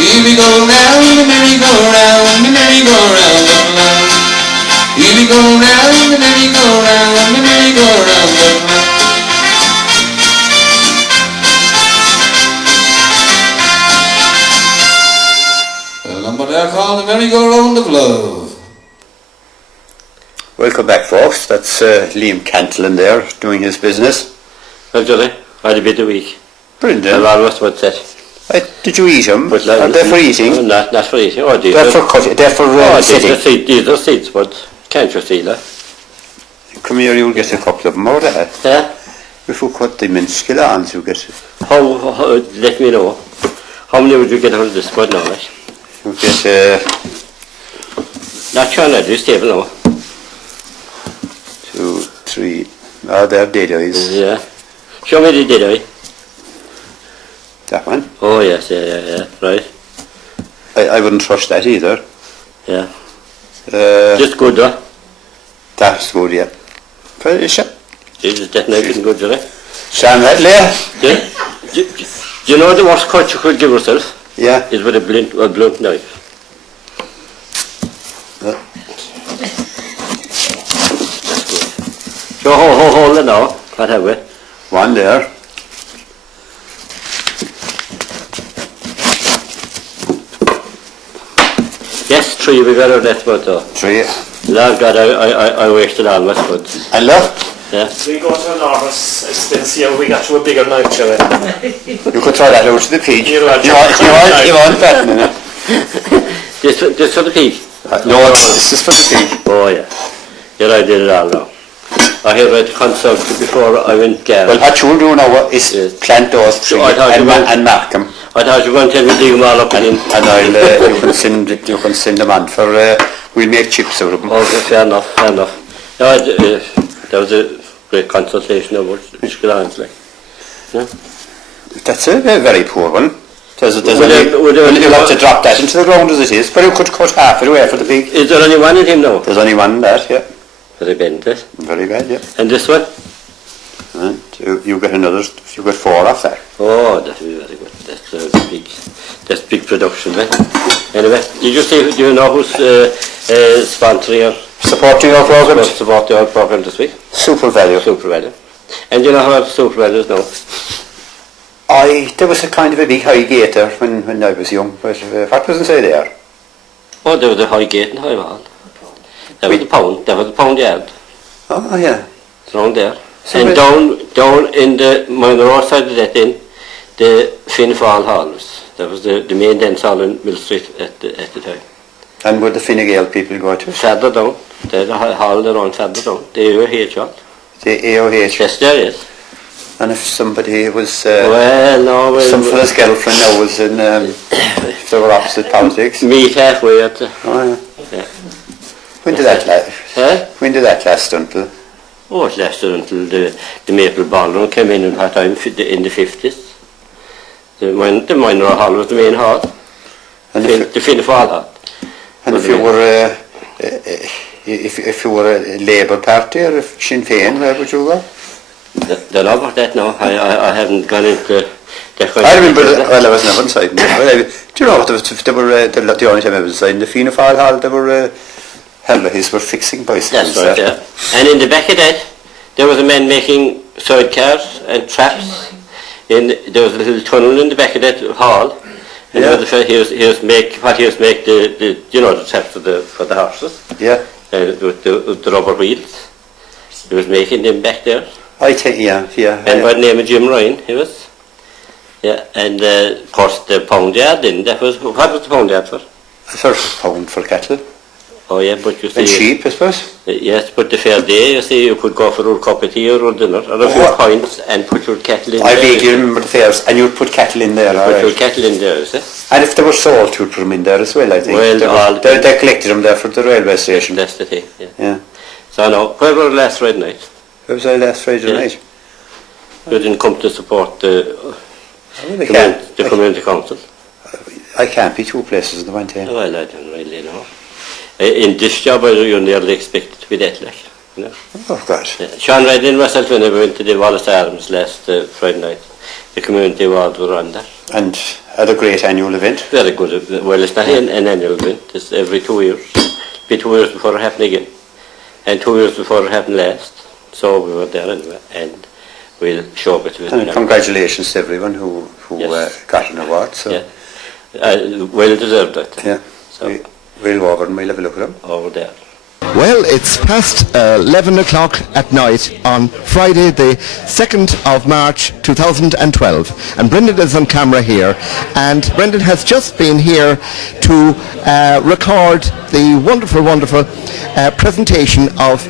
Here we go round the merry-go-round, the merry-go-round of love. Here we go round the merry-go-round, the merry-go-round of love. A number there called the merry-go-round of love. Welcome back, folks. That's Liam Cantillon there doing his business. Well, Johnny, I had a bit of week. Brilliant. Well, almost what's that? Did you eat them? But Are they for eating? No, not for eating. Oh, They're for cutting. They're for sitting. These are seeds, but can't you see that? Come here, you'll get a couple of them out there. Yeah. If you cut them in skillans, you get. How? Let me know. How many would you get out of this one now? Like? You get. Not sure now. Just table now. 2, 3. Ah, they're dead eyes. Yeah. Show me the dead eye. That one? Oh yes, yeah. Right. I wouldn't trust that either. Yeah. Just good, though. That's good, yeah. Finish it. It's definitely good, Johnny. Sam Redley. Yeah. Do you know the worst cut you could give yourself? Yeah. Is with a blunt knife. So hold it now. What have we? One there. Yes, 3 we got our left one though. 3. Lord God, I wasted all my spuds. And look. Yeah. We go to an office, it's been here, we got you a bigger knife, Joey. You could throw that out to the pig. You want that, innit? This for the pig? No, this is for the pig. Oh yeah. Yeah, I did it all now. I had read consult before I went garden. Well, what you'll do now is plant those 3 and mark them. I thought you were going to tell me to dig them all up and I'll, you can send them on for, we'll make chips out of them. Okay, fair enough. No, that was a great consultation about which glands, like. Yeah. That's a very poor one. You'll have to drop that into the ground as it is, but you could cut half it away for the pig. Is there only one in him now? There's only one in that, yeah. Very bad, this. Very bad, yeah. And this one? And you get another, you get 4 off that. Oh, that will be very good. That's big production, right? Anyway, did you see, do you know who's sponsoring or supporting our program? Supporting our program this week? Supervalu. Supervalu. And you know how Supervalu is now? There was a kind of a big high gate there when I was young, but what was inside there? Oh, there was a high gate in High Hall. That was the pound yard. Oh, yeah. It's around there. And down in the Monroe side of that in the Finnfall Hall. That was the main dance hall in Millstreet at the time. And would the Fine Gael people go to? Further down. There's a hall around further down. The AOH hall. The AOH? Yes, there is. And if somebody was, well, no, some fella's girlfriend now was in, if they were opposite politics. Meet halfway at the... Oh, yeah. Yeah. When did that last? Huh? When did that last until? Oh, it lasted until the Maple Ballroom came in that time in the 50s. The minor hall was the main hall. And the Fianna Fáil hall. And if you were a Labour Party or if Sinn Féin, where would you go? Don't know about that now. I haven't gone into that kind I of remember, detail. well, I was never inside. Do you know what, they were, the only time I was inside in the Fianna Fáil hall, they were, His were fixing bicycles. That's right, yeah. And in the back of that, there was a man making sidecars and traps. There was a little tunnel in the back of that hall. And Yeah. he was make the you know, the traps for the horses. Yeah. With the rubber wheels. He was making them back there. I think, yeah. And by the name of Jim Ryan, he was. Yeah, and of course the pound yard, what was the pound yard for? For pound for cattle. Oh yeah, but you see... And sheep, I suppose. Yes, but the fair day, you see, you could go for a cup of tea or dinner, or a few pints, and put your cattle in I there. vaguely remember the fairs, and you'd put cattle in there, Put your cattle in there, you see. And if they were sold, you'd put them in there as well, I think. Well, they collected them there for the railway station. That's the thing, yeah. Yeah. So now, where were we last Friday night? Where was I last Friday night? You didn't come to support the community council? I can't be two places in the one time. Well, I don't really know. In this job, you nearly expect it to be that, like, you know. Oh, God. Yeah. Sean Reddy and myself, when we went to the Wallace Arms last Friday night, the community award were on there. And had a great annual event. Very good. Well, it's not an annual event. It's every 2 years. Be 2 years before it happened again. And 2 years before it happened last. So we were there anyway, and we'll show it to you. And congratulations to everyone who Yes. got an award. So. Yeah. Well deserved that. Yeah. So we'll go over and we'll have a look at them. over there. Well, it's past 11 o'clock at night on Friday the 2nd of March 2012, and Brendan is on camera here, and Brendan has just been here to record the wonderful presentation of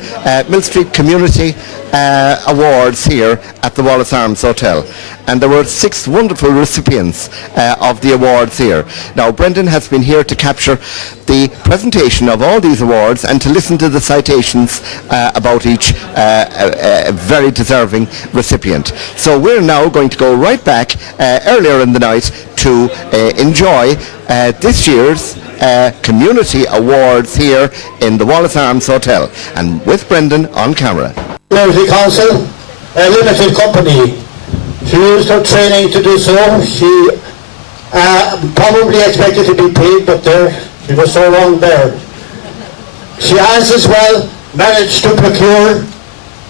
Millstreet Community Awards here at the Wallace Arms Hotel. And there were 6 wonderful recipients of the awards here. Now, Brendan has been here to capture the presentation of all these awards and to listen to the citations about each very deserving recipient. So we're now going to go right back earlier in the night to enjoy this year's Community Awards here in the Wallace Arms Hotel, and with Brendan on camera. Community Council, a limited company. She used her training to do so. She probably expected to be paid, but she was so long there. She has as well managed to procure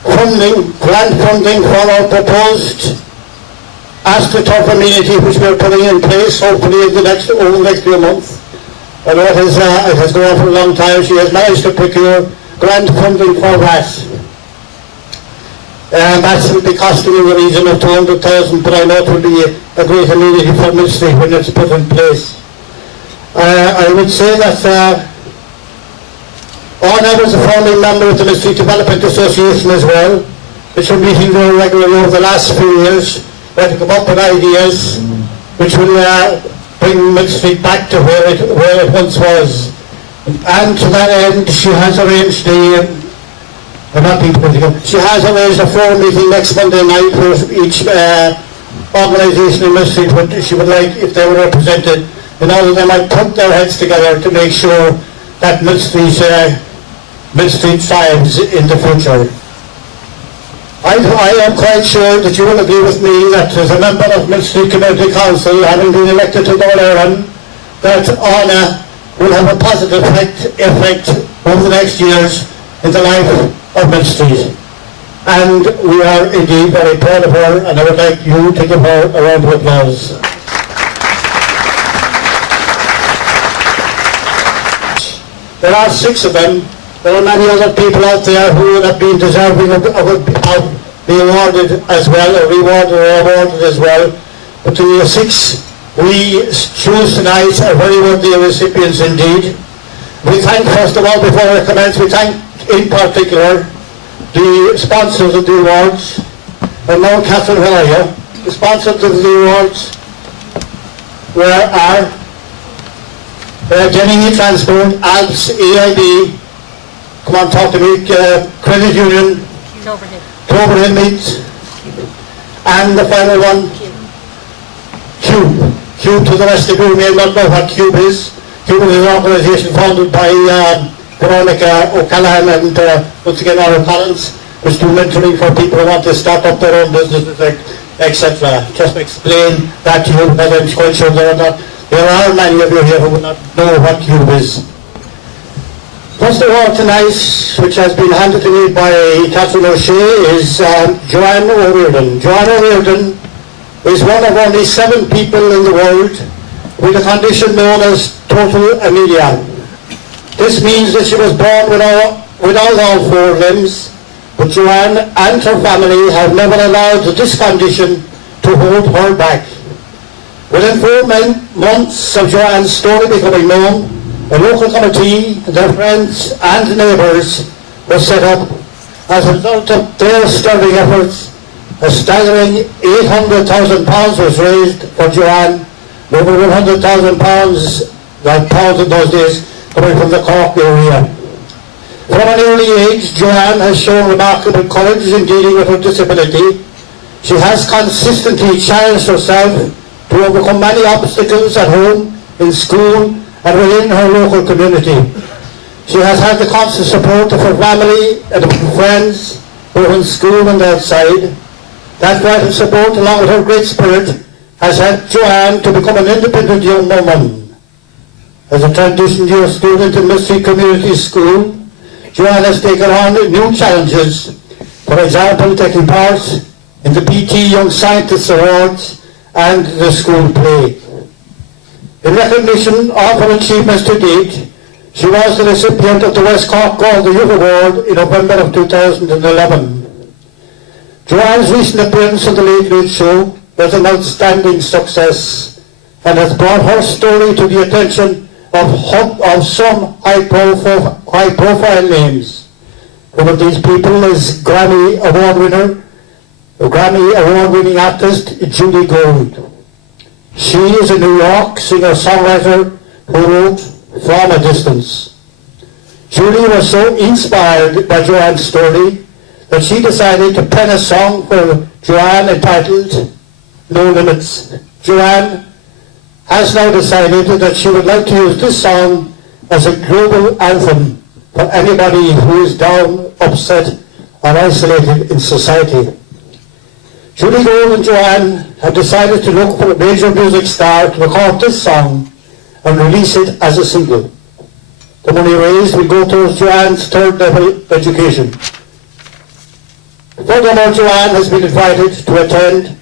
grant funding for our proposed AstroTurf amenity, which we are putting in place hopefully over the next few months. I know it has gone on for a long time. She has managed to procure grant funding for that. That will be costing in the region of 200,000, but I know it will be a great amenity for Millstreet when it's put in place. I would say that Orna was a founding member of the Millstreet Development Association as well, which will be meeting very regularly over the last few years. We have to come up with ideas which will bring Millstreet back to where it once was. And to that end, she has arranged She has arranged a forum meeting next Monday night for each organisation in Millstreet. She would like, if they were represented, in order they might put their heads together to make sure that Millstreet thrives in the future. I am quite sure that you will agree with me that as a member of Millstreet Community Council, having been elected to Dáil Éireann, that Orna will have a positive effect over the next years in the life of Millstreet. And we are indeed very proud of her, and I would like you to give her a round of applause. There are 6 of them. There are many other people out there who would have been deserving of being awarded as well, or rewarded or awarded as well. But the 6 we choose tonight are very worthy recipients indeed. We thank, first of all, before I commence, we thank in particular the sponsors of the awards, and now Catherine, where are you? The sponsors of the awards are Jenny Transport, ALPS, AIB, come on, talk to me, Credit Union, Cloverhill Meats, and the final one, Cube. Cube, to the rest of you may not know what Cube is. Cube is an organisation founded by Veronica O'Callaghan and once again Aaron Collins, which do mentoring for people who want to start up their own businesses, etc. Just to explain that to you, whether I'm quite sure there are many of you here who will not know what Cube is. First of all tonight, which has been handed to me by Catherine O'Shea, is Joanne O'Riordan. Joanne O'Riordan is one of only 7 people in the world with a condition known as total amelia. This means that she was born without all 4 limbs, but Joanne and her family have never allowed this condition to hold her back. Within 4 months of Joanne's story becoming known, a local committee, their friends and neighbours was set up. As a result of their sterling efforts, a staggering £800,000 was raised for Joanne, over £100,000, like pounds in those days, coming from the Cork area. From an early age, Joanne has shown remarkable courage in dealing with her disability. She has consistently challenged herself to overcome many obstacles at home, in school, and within her local community. She has had the constant support of her family and of her friends, both in school and outside. That vital support, along with her great spirit, has helped Joanne to become an independent young woman. As a transition-year student in Millstreet Community School, Joanne has taken on new challenges. For example, taking part in the BT Young Scientists Awards and the school play. In recognition of her achievements to date, she was the recipient of the West Cork Golden Youth Award in November of 2011. Joanne's recent appearance on the Late Late Show was an outstanding success and has brought her story to the attention of some high-profile names. One of these people is Grammy Award-winning artist Judy Gold. She is a New York singer-songwriter who wrote From a Distance. Judy was so inspired by Joanne's story that she decided to pen a song for Joanne entitled No Limits. Joanne has now decided that she would like to use this song as a global anthem for anybody who is down, upset, or isolated in society. Judy Gold and Joanne have decided to look for a major music star to record this song and release it as a single. The money raised will go towards Joanne's 3rd level education. Furthermore, Joanne has been invited to attend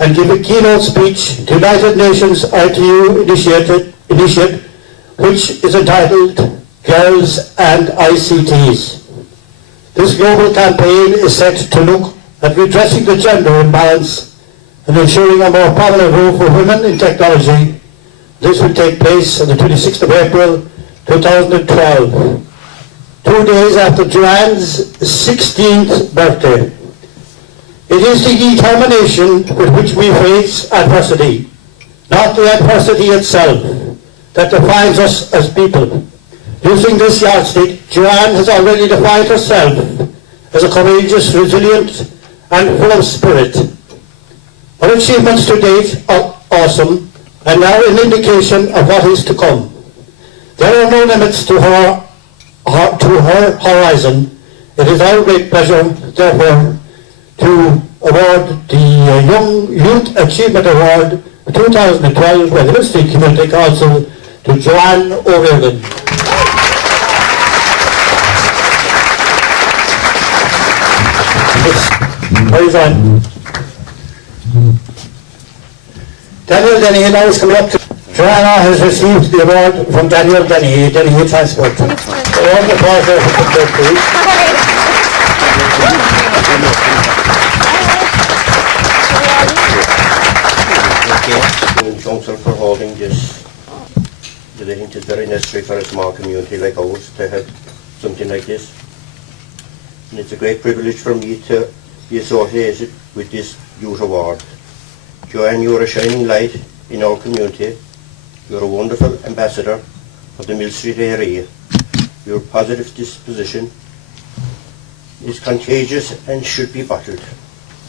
and give a keynote speech to United Nations ITU initiative, which is entitled Girls and ICTs. This global campaign is set to look at redressing the gender imbalance and ensuring a more prominent role for women in technology. This will take place on the 26th of April 2012, 2 days after Joanne's 16th birthday. It is the determination with which we face adversity, not the adversity itself, that defines us as people. Using this yardstick, Joanne has already defined herself as a courageous, resilient, and full of spirit. Her achievements to date are awesome, and now an indication of what is to come. There are no limits to her horizon. It is our great pleasure, therefore, to award the Young Youth Achievement Award 2012 by the Millstreet Community Council to Joanne O'Riordan. Where's on? Daniel Denny now is coming up to. Joanna has received the award from Daniel Denny, Denny Transport. So all the applause there for the please. Council for holding this. I think it's very necessary for a small community like ours to have something like this. And it's a great privilege for me to be associated with this youth award. Joanne, you are a shining light in our community. You are a wonderful ambassador for the Millstreet area. Your positive disposition is contagious and should be bottled.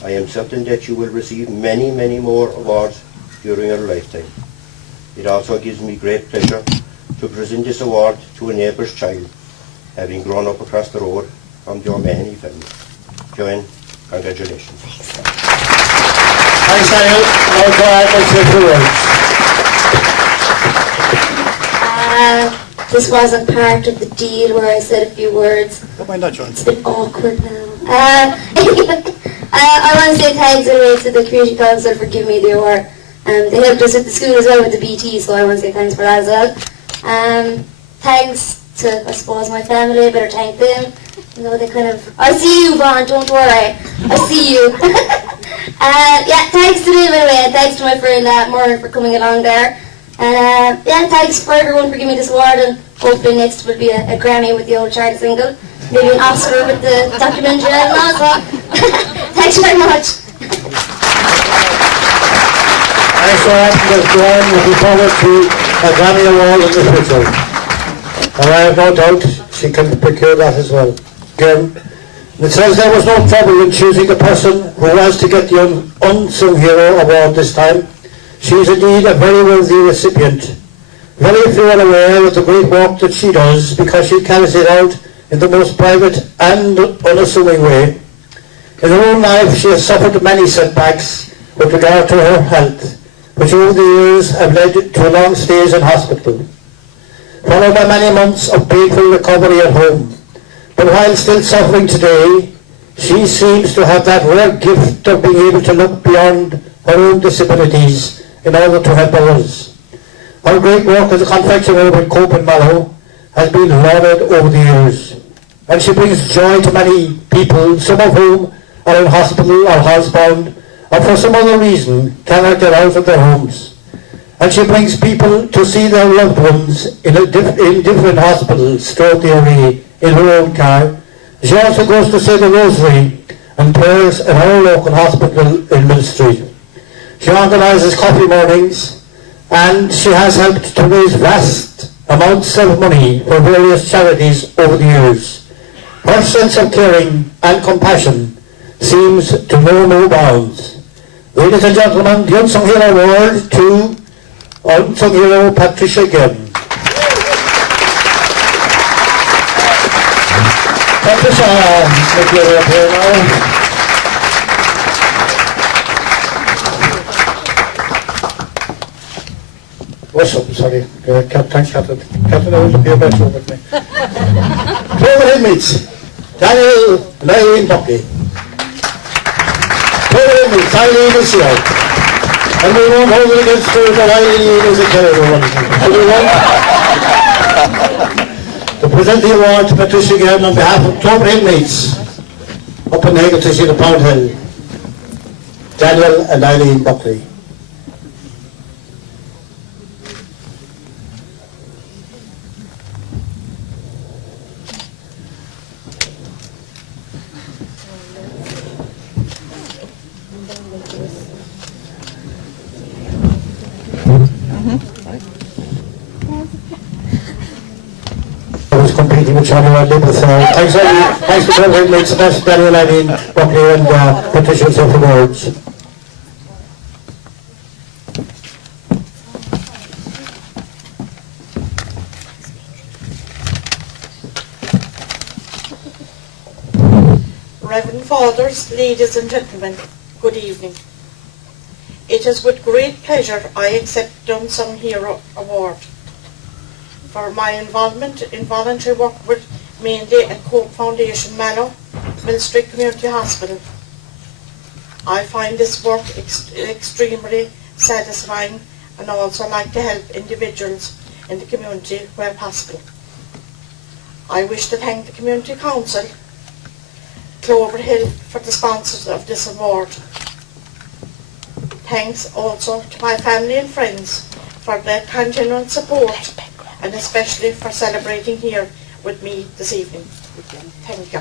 I am certain that you will receive many, many more awards during your lifetime. It also gives me great pleasure to present this award to a neighbour's child, having grown up across the road from the O'Mahony family. Joanne, congratulations. Thanks, Daniel. Now Joanne, let's hear 2 words. This wasn't part of the deal where I said a few words. Don't mind that, Joanne. It's a bit awkward now. I want to say thanks anyway to the Community Council for giving me the award. They helped us at the school as well with the BT, so I want to say thanks for that as well. Thanks to, I suppose, my family. I better thank them. You know, they kind of... I see you, Vaughn, don't worry. I see you. Yeah, thanks to them anyway, and thanks to my friend Murray for coming along there. And yeah, thanks for everyone for giving me this award, and hopefully next will be a Grammy with the old Charlie single. Maybe an Oscar with the documentary, I don't know, so thanks very much. Thanks for having us, Joanne. Looking forward to a Grammy Award in the future. And I have no doubt she can procure that as well. Again, it says there was no trouble in choosing the person who was to get the Unsung Hero Award this time. She is indeed a very worthy recipient. Very few are aware of the great work that she does because she carries it out in the most private and unassuming way. In her own life she has suffered many setbacks with regard to her health, which over the years have led to long stays in hospital, followed by many months of painful recovery at home. But while still suffering today, she seems to have that rare gift of being able to look beyond her own disabilities in order to help others. Her great work as a confectioner with Cope and Mallow has been lauded over the years, and she brings joy to many people, some of whom are in hospital or housebound, or for some other reason cannot get out of their homes. And she brings people to see their loved ones in different hospitals throughout the area in her own car. She also goes to say the rosary and prayers at her local hospital in Millstreet. She organises coffee mornings, and she has helped to raise vast amounts of money for various charities over the years. Her sense of caring and compassion seems to know no bounds. Ladies and gentlemen, the Unsung Hero Award to Unsung Hero Patricia Ginn. Patricia, make your way up here now. What's up, sorry. Thanks, Captain. Captain, I was up here by with me. Clover inmates, Daniel and Eileen Buckley. Clover inmates, Eileen is here. And we won't hold it against her that Eileen is a killer or anything. To present the award to Patricia Ginn on behalf of Clover inmates up in Hagen to see the Pound Hill, Daniel and Eileen Buckley. Competing with Charlie Wadley, but thanks to Clover inmates, that's Daniel, Eileen, Buckley and Patricia for the awards. Reverend Fathers, ladies and gentlemen, good evening. It is with great pleasure I accept the Unsung Hero Award for my involvement in voluntary work with mainly at Cope Foundation Mallow, Millstreet Community Hospital. I find this work extremely satisfying and also like to help individuals in the community where possible. I wish to thank the Community Council, Clover Hill, for the sponsors of this award. Thanks also to my family and friends for their continual support, and especially for celebrating here with me this evening. Thank you.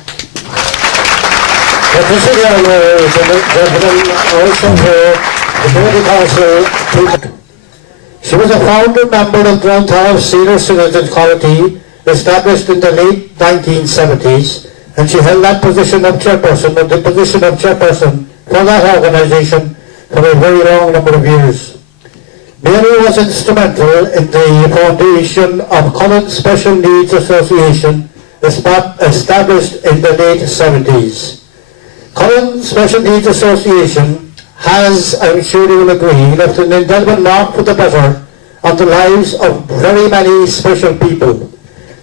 Patricia Galloway, ladies and gentlemen, also here, the Community Council. She was a founder member of Dronthouse Senior Citizens Committee, established in the late 1970s, and she held that position of chairperson, or the position of chairperson for that organisation for a very long number of years. Mary was instrumental in the foundation of Cullen Special Needs Association, established in the late 70s. Cullen Special Needs Association has, I'm sure you will agree, left an indelible mark for the better on the lives of very many special people.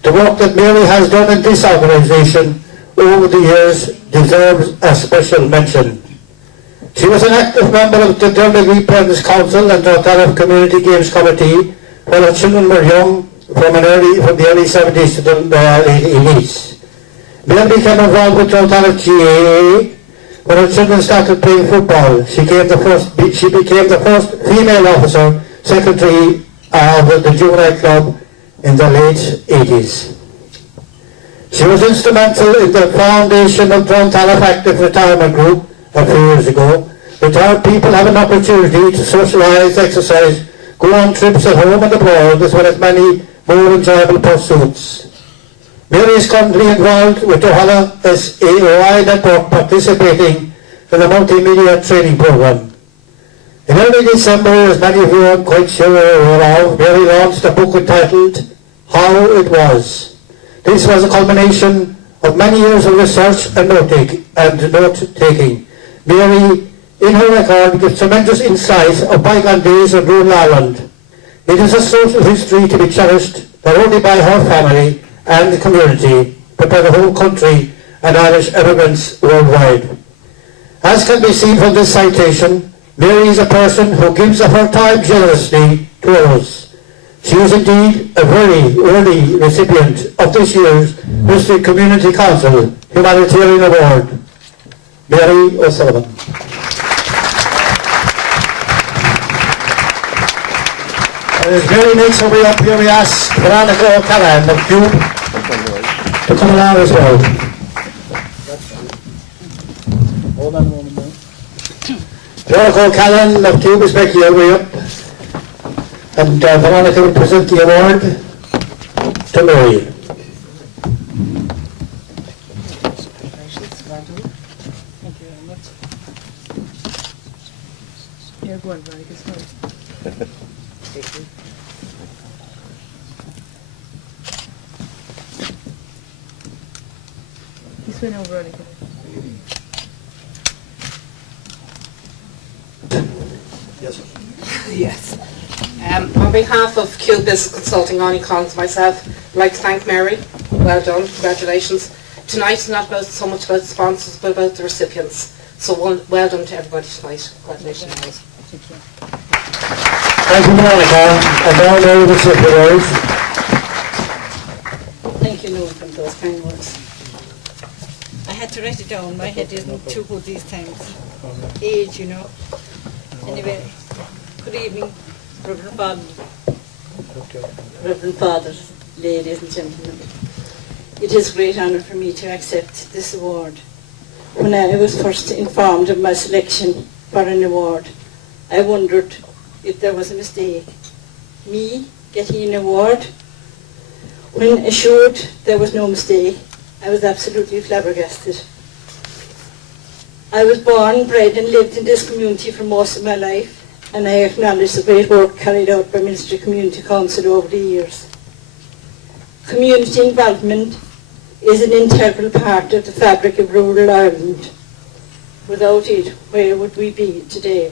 The work that Mary has done in this organisation over the years deserves a special mention. She was an active member of the Dermody Parents Council and the Community Games Committee when her children were young, from the early 70s to the late 80s. Mary became involved with Dronthouse GAA when her children started playing football. She became the first female officer secretary of the Juvenile Club in the late 80s. She was instrumental in the foundation of Dronthouse Active Retirement Group a few years ago. Retired people have an opportunity to socialise, exercise, go on trips at home and abroad, as well as many more enjoyable pursuits. Mary is currently involved with the Drogheda SAOI network, participating in the multimedia training programme. In early December, as many of you are quite sure of, Mary launched a book entitled How It Was. This was a culmination of many years of research and note-taking. Mary, in her record, gives tremendous insight of bygone days in rural Ireland. It is a social history to be cherished not only by her family and the community, but by the whole country and Irish immigrants worldwide. As can be seen from this citation, Mary is a person who gives of her time generously to others. She is indeed a very early recipient of this year's Millstreet Community Council Humanitarian Award. Mary O'Sullivan. And as Mary makes her way up here, we ask Veronica O'Callaghan of Cube to come along as well. Hold on a moment now. Veronica O'Callaghan of Cube is making her way up. And Veronica will present the award to Mary. Thank you very much. Yeah, go on, Veronica. Thank you. This way now, Veronica. Yes. Yes. On behalf of Kew Business Consulting, Ani Collins and myself, I'd like to thank Mary. Well done, congratulations. Tonight is not so much about the sponsors, but about the recipients. So well done to everybody tonight. Congratulations. Thank you, Monica. And now Mary will say the words. Thank you, Noel, for those kind words. I had to write it down. My head isn't too good these times. Age, you know. Anyway, good evening, Reverend Fathers, ladies and gentlemen. It is a great honour for me to accept this award. When I was first informed of my selection for an award, I wondered if there was a mistake. Me getting an award? When assured there was no mistake, I was absolutely flabbergasted. I was born, bred and lived in this community for most of my life, and I acknowledge the great work carried out by Millstreet Community Council over the years. Community involvement is an integral part of the fabric of rural Ireland. Without it, where would we be today?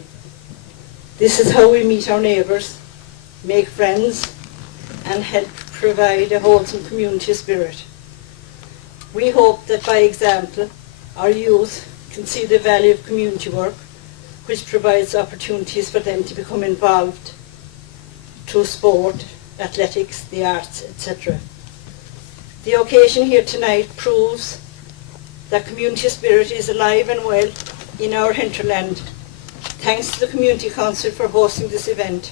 This is how we meet our neighbours, make friends, and help provide a wholesome community spirit. We hope that by example, our youth can see the value of community work, which provides opportunities for them to become involved through sport, athletics, the arts, etc. The occasion here tonight proves that community spirit is alive and well in our hinterland. Thanks to the Community Council for hosting this event.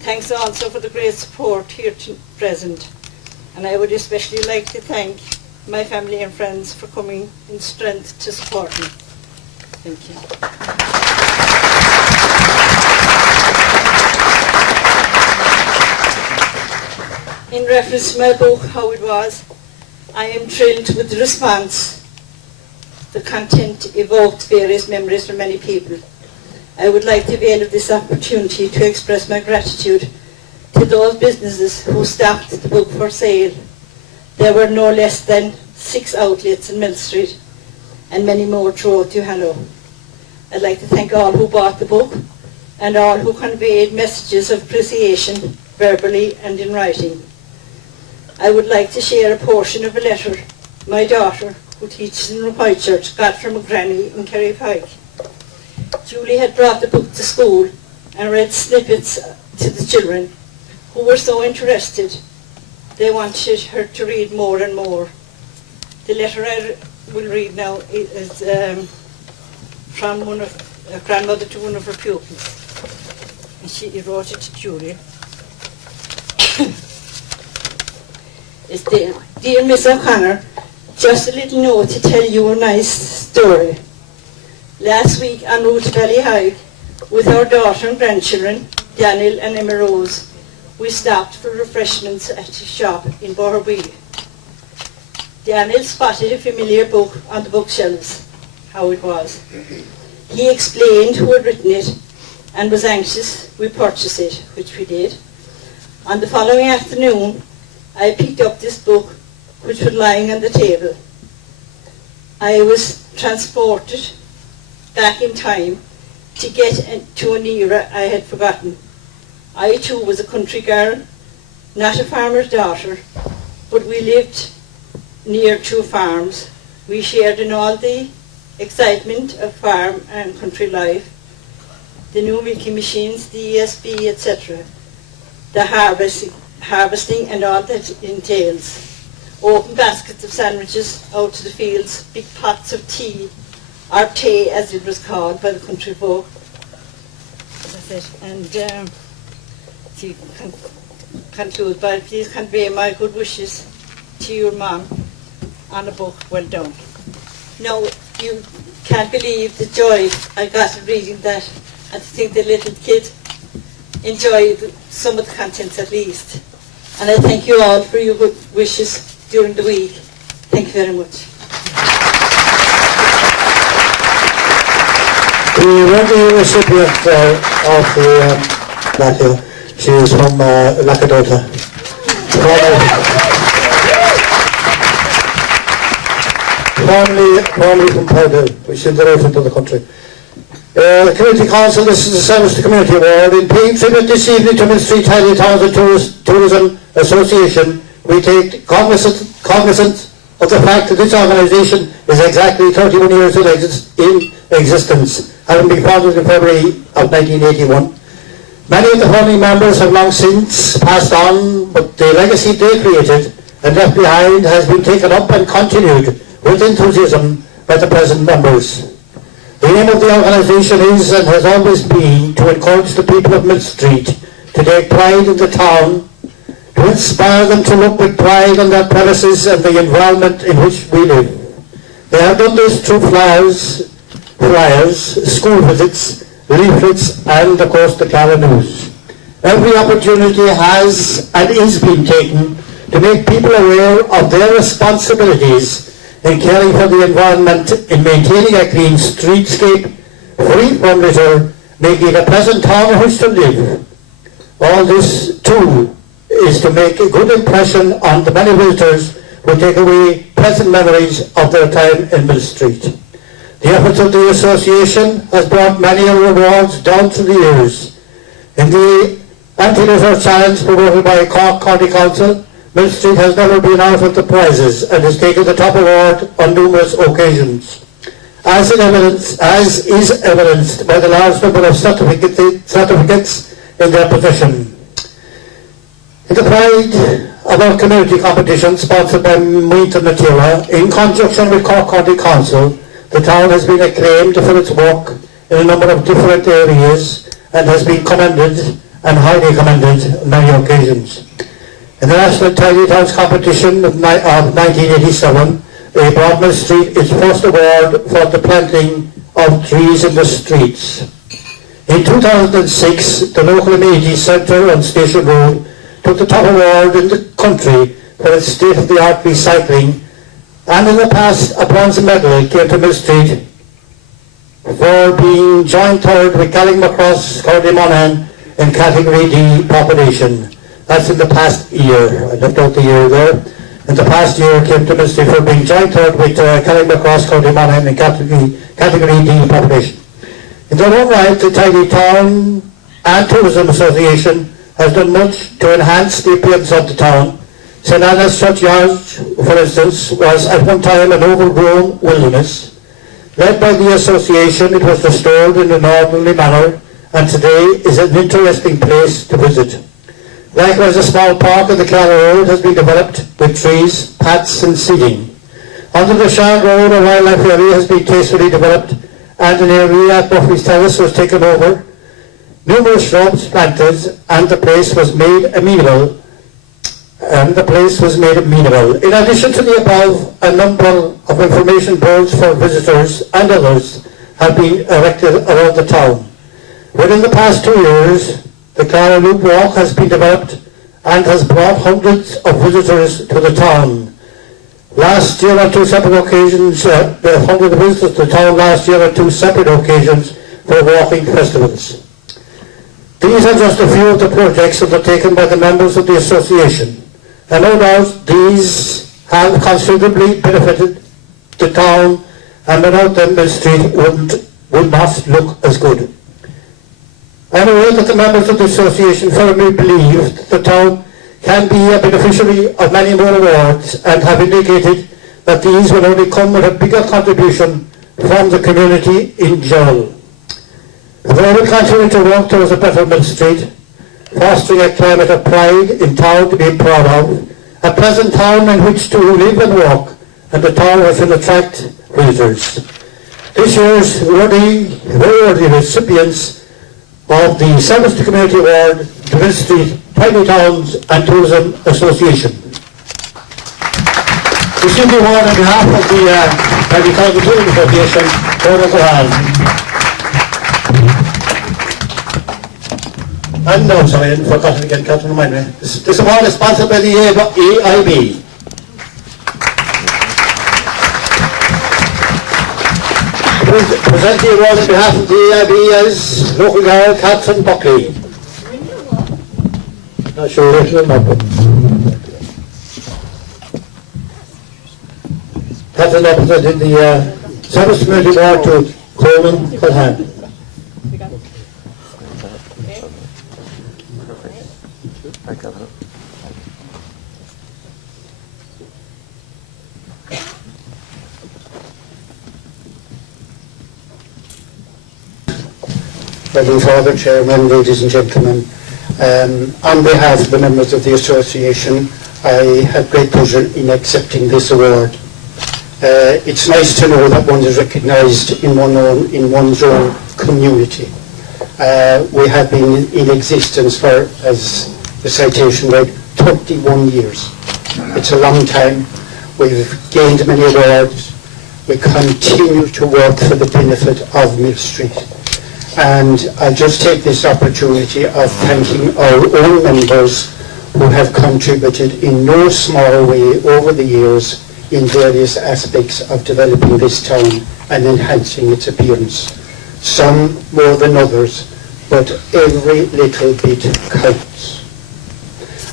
Thanks also for the great support here present. And I would especially like to thank my family and friends for coming in strength to support me. Thank you. In reference to my book, How It Was, I am thrilled with the response. The content evoked various memories from many people. I would like to avail of this opportunity to express my gratitude to those businesses who stocked the book for sale. There were no less than 6 outlets in Millstreet and many more throughout Duhallow. I'd like to thank all who bought the book and all who conveyed messages of appreciation verbally and in writing. I would like to share a portion of a letter my daughter, who teaches in Whitechurch, got from a granny in Kerrypike. Julie had brought the book to school and read snippets to the children, who were so interested. They wanted her to read more and more. The letter I will read now is from a grandmother to one of her pupils. And she wrote it to Julie. It's Dear Miss O'Connor, just a little note to tell you a nice story. Last week en route to Ballyhigh, with our daughter and grandchildren, Daniel and Emma Rose, we stopped for refreshments at a shop in Borrowee. Daniel spotted a familiar book on the bookshelves, How It Was. He explained who had written it and was anxious we purchase it, which we did. On the following afternoon, I picked up this book, which was lying on the table. I was transported back in time to get to an era I had forgotten. I too was a country girl, not a farmer's daughter, but we lived near 2 farms. We shared in all the excitement of farm and country life, the new milking machines, the ESB, etc., the harvesting and all that entails. Open baskets of sandwiches out to the fields, big pots of tea, or tea as it was called by the country folk. That's it. And to conclude, but please convey my good wishes to your mom on a book well done. Now, you can't believe the joy I got of reading that, and to think the little kid enjoyed some of the contents at least. And I thank you all for your good wishes during the week. Thank you very much. The worthy recipient of the letter, she is from Lakadota. Formerly from Purdue, which is the relation to the country. The Community Council, this is the Service to Community Award. In paying tribute this evening to Millstreet Highly Townsend Tourism Association, we take cognizant of the fact that this organisation is exactly 31 years in existence, having been founded in February of 1981. Many of the founding members have long since passed on, but the legacy they created and left behind has been taken up and continued with enthusiasm by the present members. The aim of the organisation is and has always been to encourage the people of Millstreet to take pride in the town, to inspire them to look with pride on their premises and the environment in which we live. They have done this through flyers, school visits, leaflets and of course the Clara News. Every opportunity has and is being taken to make people aware of their responsibilities in caring for the environment, in maintaining a clean streetscape, free from litter, making it a pleasant town in which to live. All this too is to make a good impression on the many visitors who take away pleasant memories of their time in Millstreet. The efforts of the association has brought many rewards down through the years. In the anti-litter challenge promoted by Cork County Council, Millstreet has never been out of the prizes and has taken the top award on numerous occasions. As is evidenced by the large number of certificates in their possession. In the pride of our community competition sponsored by Meath and Natira, in conjunction with Cork County Council, the town has been acclaimed for its work in a number of different areas and has been commended and highly commended on many occasions. In the National Tidy Towns competition of 1987, they brought Millstreet its first award for the planting of trees in the streets. In 2006, the local amenity centre on Station Road took the top award in the country for its state-of-the-art recycling, and in the past a bronze medal came to Millstreet for being joint third with Carrickmacross, County Monaghan in category D population. That's in the past year. I left out the year there. In the past year came to Millstreet for being joint third with Carrickmacross, County Monaghan in category D population. In their own right, the Tidy Town and Tourism Association has done much to enhance the appearance of the town. St Anna's Churchyard, for instance, was at one time an overgrown wilderness. Led by the association, it was restored in an orderly manner, and today is an interesting place to visit. Likewise, a small park on the Clara Road has been developed with trees, paths and seating. Under the Shan Road, a wildlife area has been tastefully developed, and an area at Buffy's Terrace was taken over. Numerous shrubs planted, and the place was made amenable. In addition to the above, a number of information boards for visitors and others have been erected around the town. Within the past 2 years, the Clara Loop Walk has been developed and has brought hundreds of visitors to the town. Last year on 2 separate occasions, the hundred visitors to the town last year on 2 separate occasions for walking festivals. These are just a few of the projects undertaken by the members of the association. And no doubt these have considerably benefited the town, and without them Millstreet would not look as good. I am aware that the members of the association firmly believe that the town can be a beneficiary of many more awards, and have indicated that these will only come with a bigger contribution from the community in general. They will continue to work towards a better Millstreet, fostering a climate of pride in town to be proud of, a pleasant town in which to live and work, and a town which will attract visitors. This year's very worthy recipients of the Service to Community Award, the Millstreet Tidy Towns and Tourism Association. Receiving the award on behalf of the Tidy Towns and Tourism Association, Gordon Gohan. And no, sorry, I forgot it again, can't remind me. This award is sponsored by the EIB. Present the award on behalf of the EIB as local girl Catherine Buckley. Not sure if you'll know. Catherine represented the Service Community Award to Coleman Culhan. Reverend Father, Chairman, ladies and gentlemen, on behalf of the members of the association, I have great pleasure in accepting this award. It's nice to know that one is recognised in one's own community. We have been in existence for, as the citation read, 21 years. It's a long time. We've gained many awards. We continue to work for the benefit of Millstreet. And I just take this opportunity of thanking our own members who have contributed in no small way over the years in various aspects of developing this town and enhancing its appearance. Some more than others, but every little bit counts.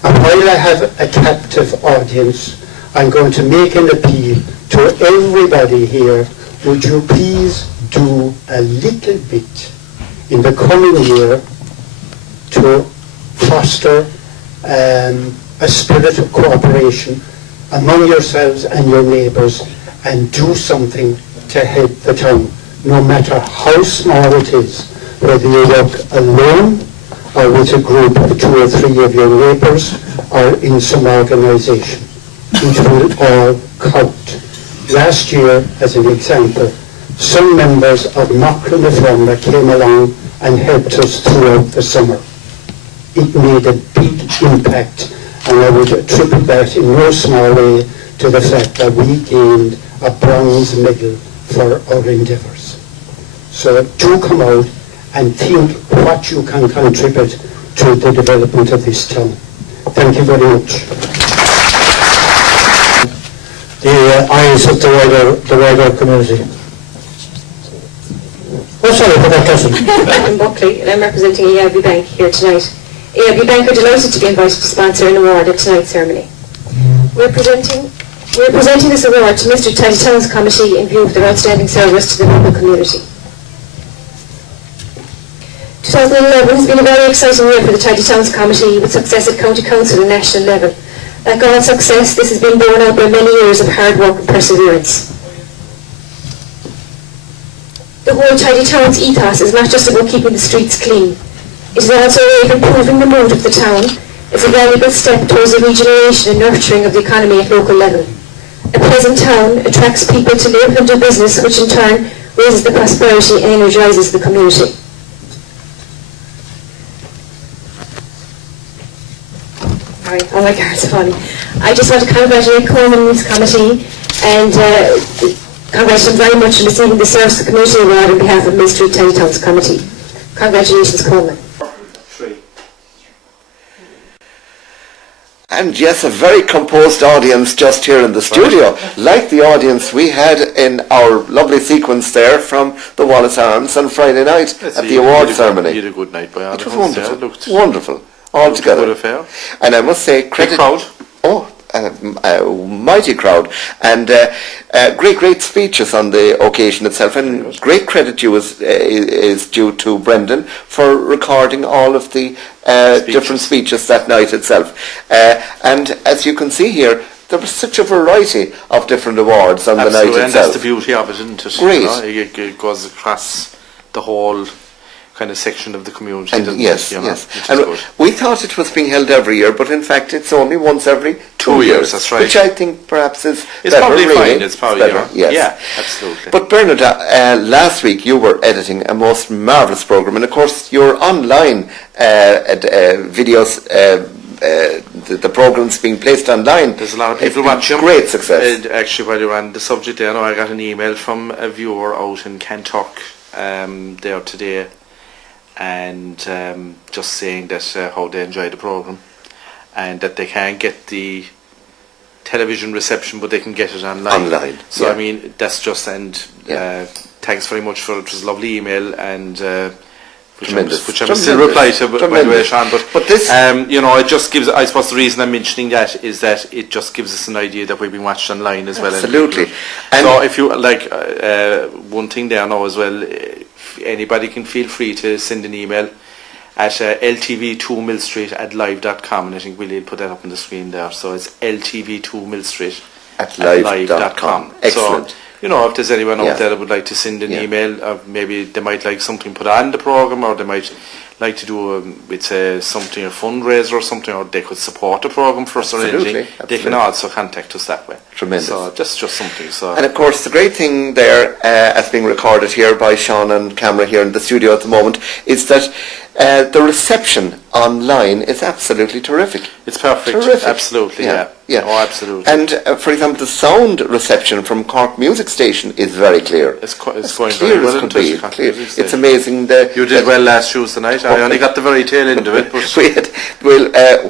And while I have a captive audience, I'm going to make an appeal to everybody here. Would you please do a little bit in the coming year to foster a spirit of cooperation among yourselves and your neighbours, and do something to help the town, no matter how small it is, whether you work alone or with a group of 2 or 3 of your neighbours or in some organisation. It will all count. Last year, as an example, some members of Macron Reforma came along and helped us throughout the summer. It made a big impact, and I would attribute that in no small way to the fact that we gained a bronze medal for our endeavours. So do come out and think what you can contribute to the development of this town. Thank you very much. The eyes of the wider community. Oh, sorry for that question. I'm Buckley and I'm representing AIB Bank here tonight. AIB Bank are delighted to be invited to sponsor an award at tonight's ceremony. We're presenting this award to Mr. Tidy Towns Committee in view of their outstanding service to the local community. 2011 has been a very exciting year for the Tidy Towns Committee with success at County Council and national level. Like all success, this has been borne out by many years of hard work and perseverance. The whole Tidy Towns ethos is not just about keeping the streets clean. It is also a way of improving the mood of the town. It's a valuable step towards the regeneration and nurturing of the economy at local level. A pleasant town attracts people to live and do business, which in turn raises the prosperity and energises the community. Sorry, all my cards are falling. I just want to congratulate Coleman and his committee and congratulate them very much on receiving the Service to the Community Award on behalf of Millstreet Tidy Towns Committee. Congratulations, Coleman. And yes, a very composed audience just here in the studio, like the audience we had in our lovely sequence there from the Wallace Arms on Friday night at the award ceremony. You had a good night by all. It was wonderful, wonderful, all together. Good affair. And I must say, credit. Crowd. Oh, a mighty crowd, and great speeches on the occasion itself, and great credit is due to Brendan for recording all of the different speeches that night itself. And as you can see here, there was such a variety of different awards on the night itself. And that's the beauty of it, isn't it? Great. You know, it goes across the whole kind of section of the community. And yes, it, you know, yes. And we thought it was being held every year, but in fact it's only once every 2 years. That's right. Which I think perhaps is it's better, probably really. fine. It's probably better. Yes. Yeah, absolutely. But Bernard, last week you were editing a most marvellous programme, and of course your online videos, the programmes being placed online. There's a lot of people watching. Great success. Actually, while you were on the subject there, I got an email from a viewer out in Kanturk there today, and just saying that how they enjoyed the programme and that they can't get the television reception but they can get it online. So yeah. I mean that's just, and thanks very much for it. It was a lovely email, and which I'm still reply to, by the way, Sean, but this you know, it just gives, I suppose the reason I'm mentioning that is that it just gives us an idea that we've been watched online as well. Absolutely. And so if you like one thing there now as well, anybody can feel free to send an email at LTV2Millstreet@live.com, and I think we'll put that up on the screen there. So it's LTV2Millstreet@live.com. Excellent. So, you know, if there's anyone out there that would like to send an email, or maybe they might like something put on the programme, or they might like to do something, a fundraiser or something, or they could support the programme for us or anything, they can also contact us that way. Tremendous. So just something. So. And of course the great thing there, as being recorded here by Sean and camera here in the studio at the moment, is that the reception online is absolutely terrific. It's perfect. Terrific. Absolutely, yeah. Oh, absolutely. And for example, the sound reception from Cork Music Station is very clear. It's going clear very well as could be. Clear. It's amazing. You did well last Tuesday night. I only got the very tail end of it. But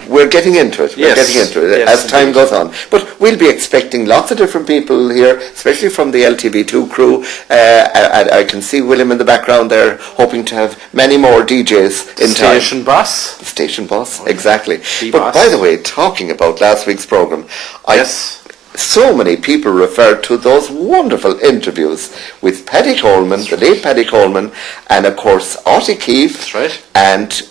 we're getting into it. We're getting into it as time goes on. But we'll be expecting lots of different people here, especially from the LTV2 crew. I can see William in the background there, hoping to have many more DJs in time. Station boss. Station boss, exactly. But by the way, talking about last week's programme, so many people referred to those wonderful interviews with Paddy Coleman, the late Paddy Coleman, and of course Otti Keeffes. That's right. And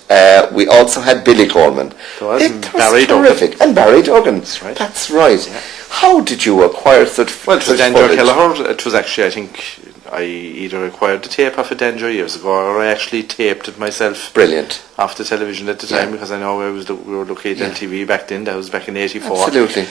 we also had Billy Coleman. It was terrific. And Barry Duggan. That's right. That's right. Yeah. How did you acquire such Well, it was such Danger footage? Kelleher. It was actually, I think, I either acquired the tape off of Danger years ago, or I actually taped it myself. Brilliant. Off the television at the time, because I know we were looking at LTV back then. That was back in '84. Absolutely.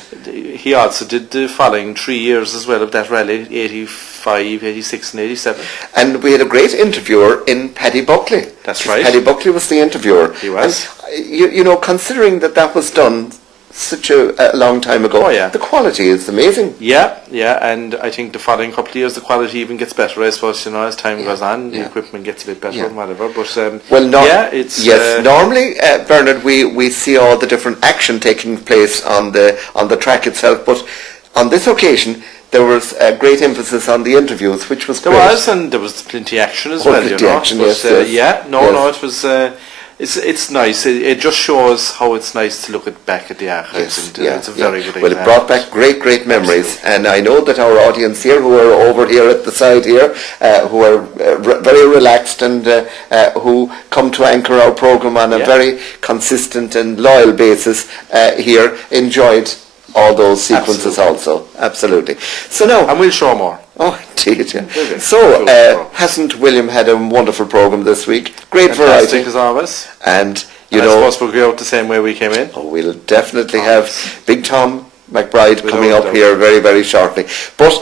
He also did the following 3 years as well of that rally, 85, 86 and 87. And we had a great interviewer in Paddy Buckley. That's right. Paddy Buckley was the interviewer. He was. And, you know, considering that was done such a long time ago. Oh, yeah. The quality is amazing. Yeah, and I think the following couple of years the quality even gets better, I suppose, as time goes on, the equipment gets a bit better and whatever, but normally, Bernard, we see all the different action taking place on the track itself, but on this occasion there was a great emphasis on the interviews, which was great. There was, and there was plenty of action as well, Action, but, it was it's nice. It just shows how it's nice to look back at the archives. It's a very good example. Well, it brought back great memories, and I know that our audience here, who are over here at the side here, who are very relaxed and who come to anchor our programme on a very consistent and loyal basis here, enjoyed all those sequences also. Absolutely. So now, and we'll show more. Oh, indeed, yeah. So, hasn't William had a wonderful programme this week? Great variety. As always. And, I suppose we'll go out the same way we came in. Oh, we'll definitely have Big Tom McBride coming up here very, very shortly. But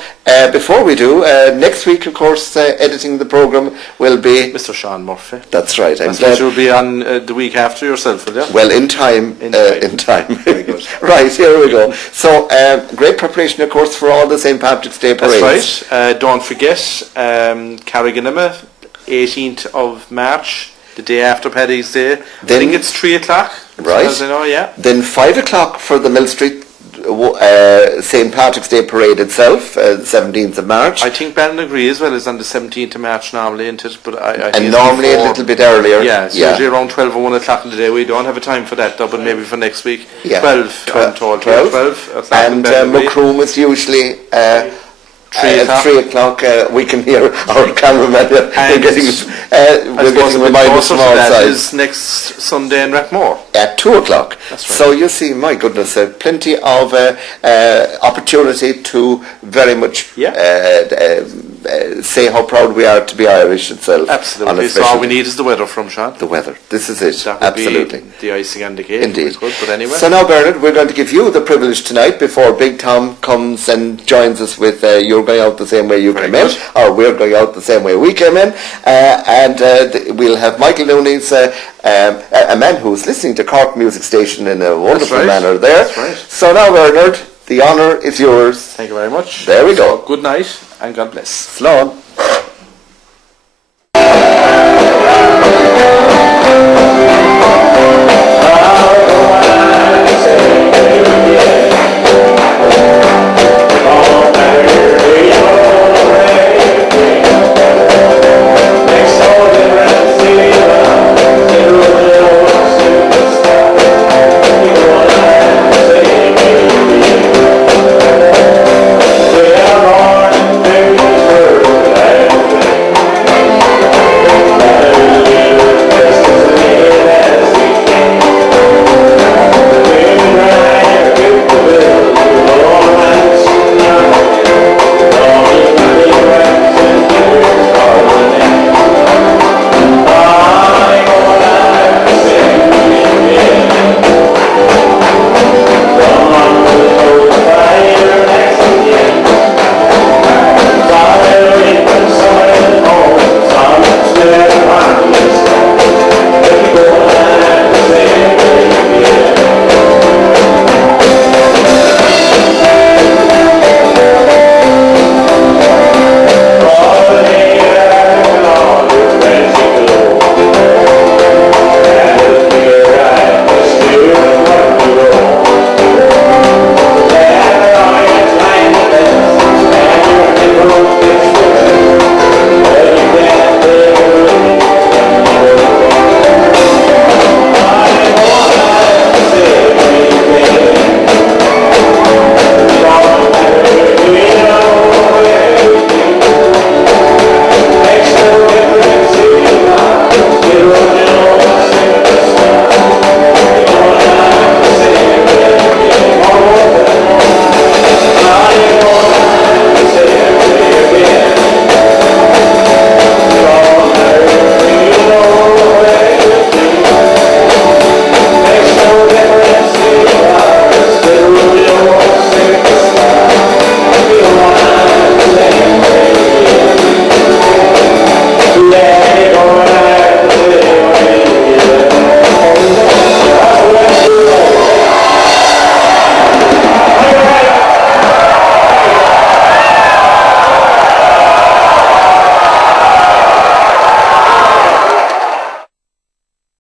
before we do, next week, of course, editing the programme will be Mr. Sean Murphy. That's right. I suppose you'll be on the week after yourself, will you? Well, in time. In time. Very good. Right, here we go. So, great preparation, of course, for all the St. Patrick's Day parades. That's right. Don't forget, Carriganima, 18th of March, the day after Paddy's Day. I think it's 3 o'clock. Right. As I know, yeah. Then 5 o'clock for the Millstreet St. Patrick's Day parade itself, the 17th of March. I think Ballinagree as well is on the 17th of March normally, isn't it? But I think and normally a little bit earlier. Yeah, it's usually around 12 or 1 o'clock in the day. We don't have a time for that, though, but maybe for next week. Yeah. 12. And Macroom is usually 3 o'clock. We can hear our cameraman. We're getting reminders from all sides. Is next Sunday in Rathmore at 2 o'clock. That's right. So you see, my goodness, plenty of opportunity to very much say how proud we are to be Irish itself. Absolutely. So all we need is the weather from Sean. The weather. This is it. That would Absolutely. Be the icing on the cake. Indeed. But anyway. So now, Bernard, we're going to give you the privilege tonight, before Big Tom comes and joins us with you're going out the same way you came in, or we're going out the same way we came in, and we'll have Michael Looney's a man who's listening to Cork Music Station in a wonderful manner there. That's right. So now, Bernard, the honour is yours. Thank you very much. There we go. So, good night and God bless. Slán.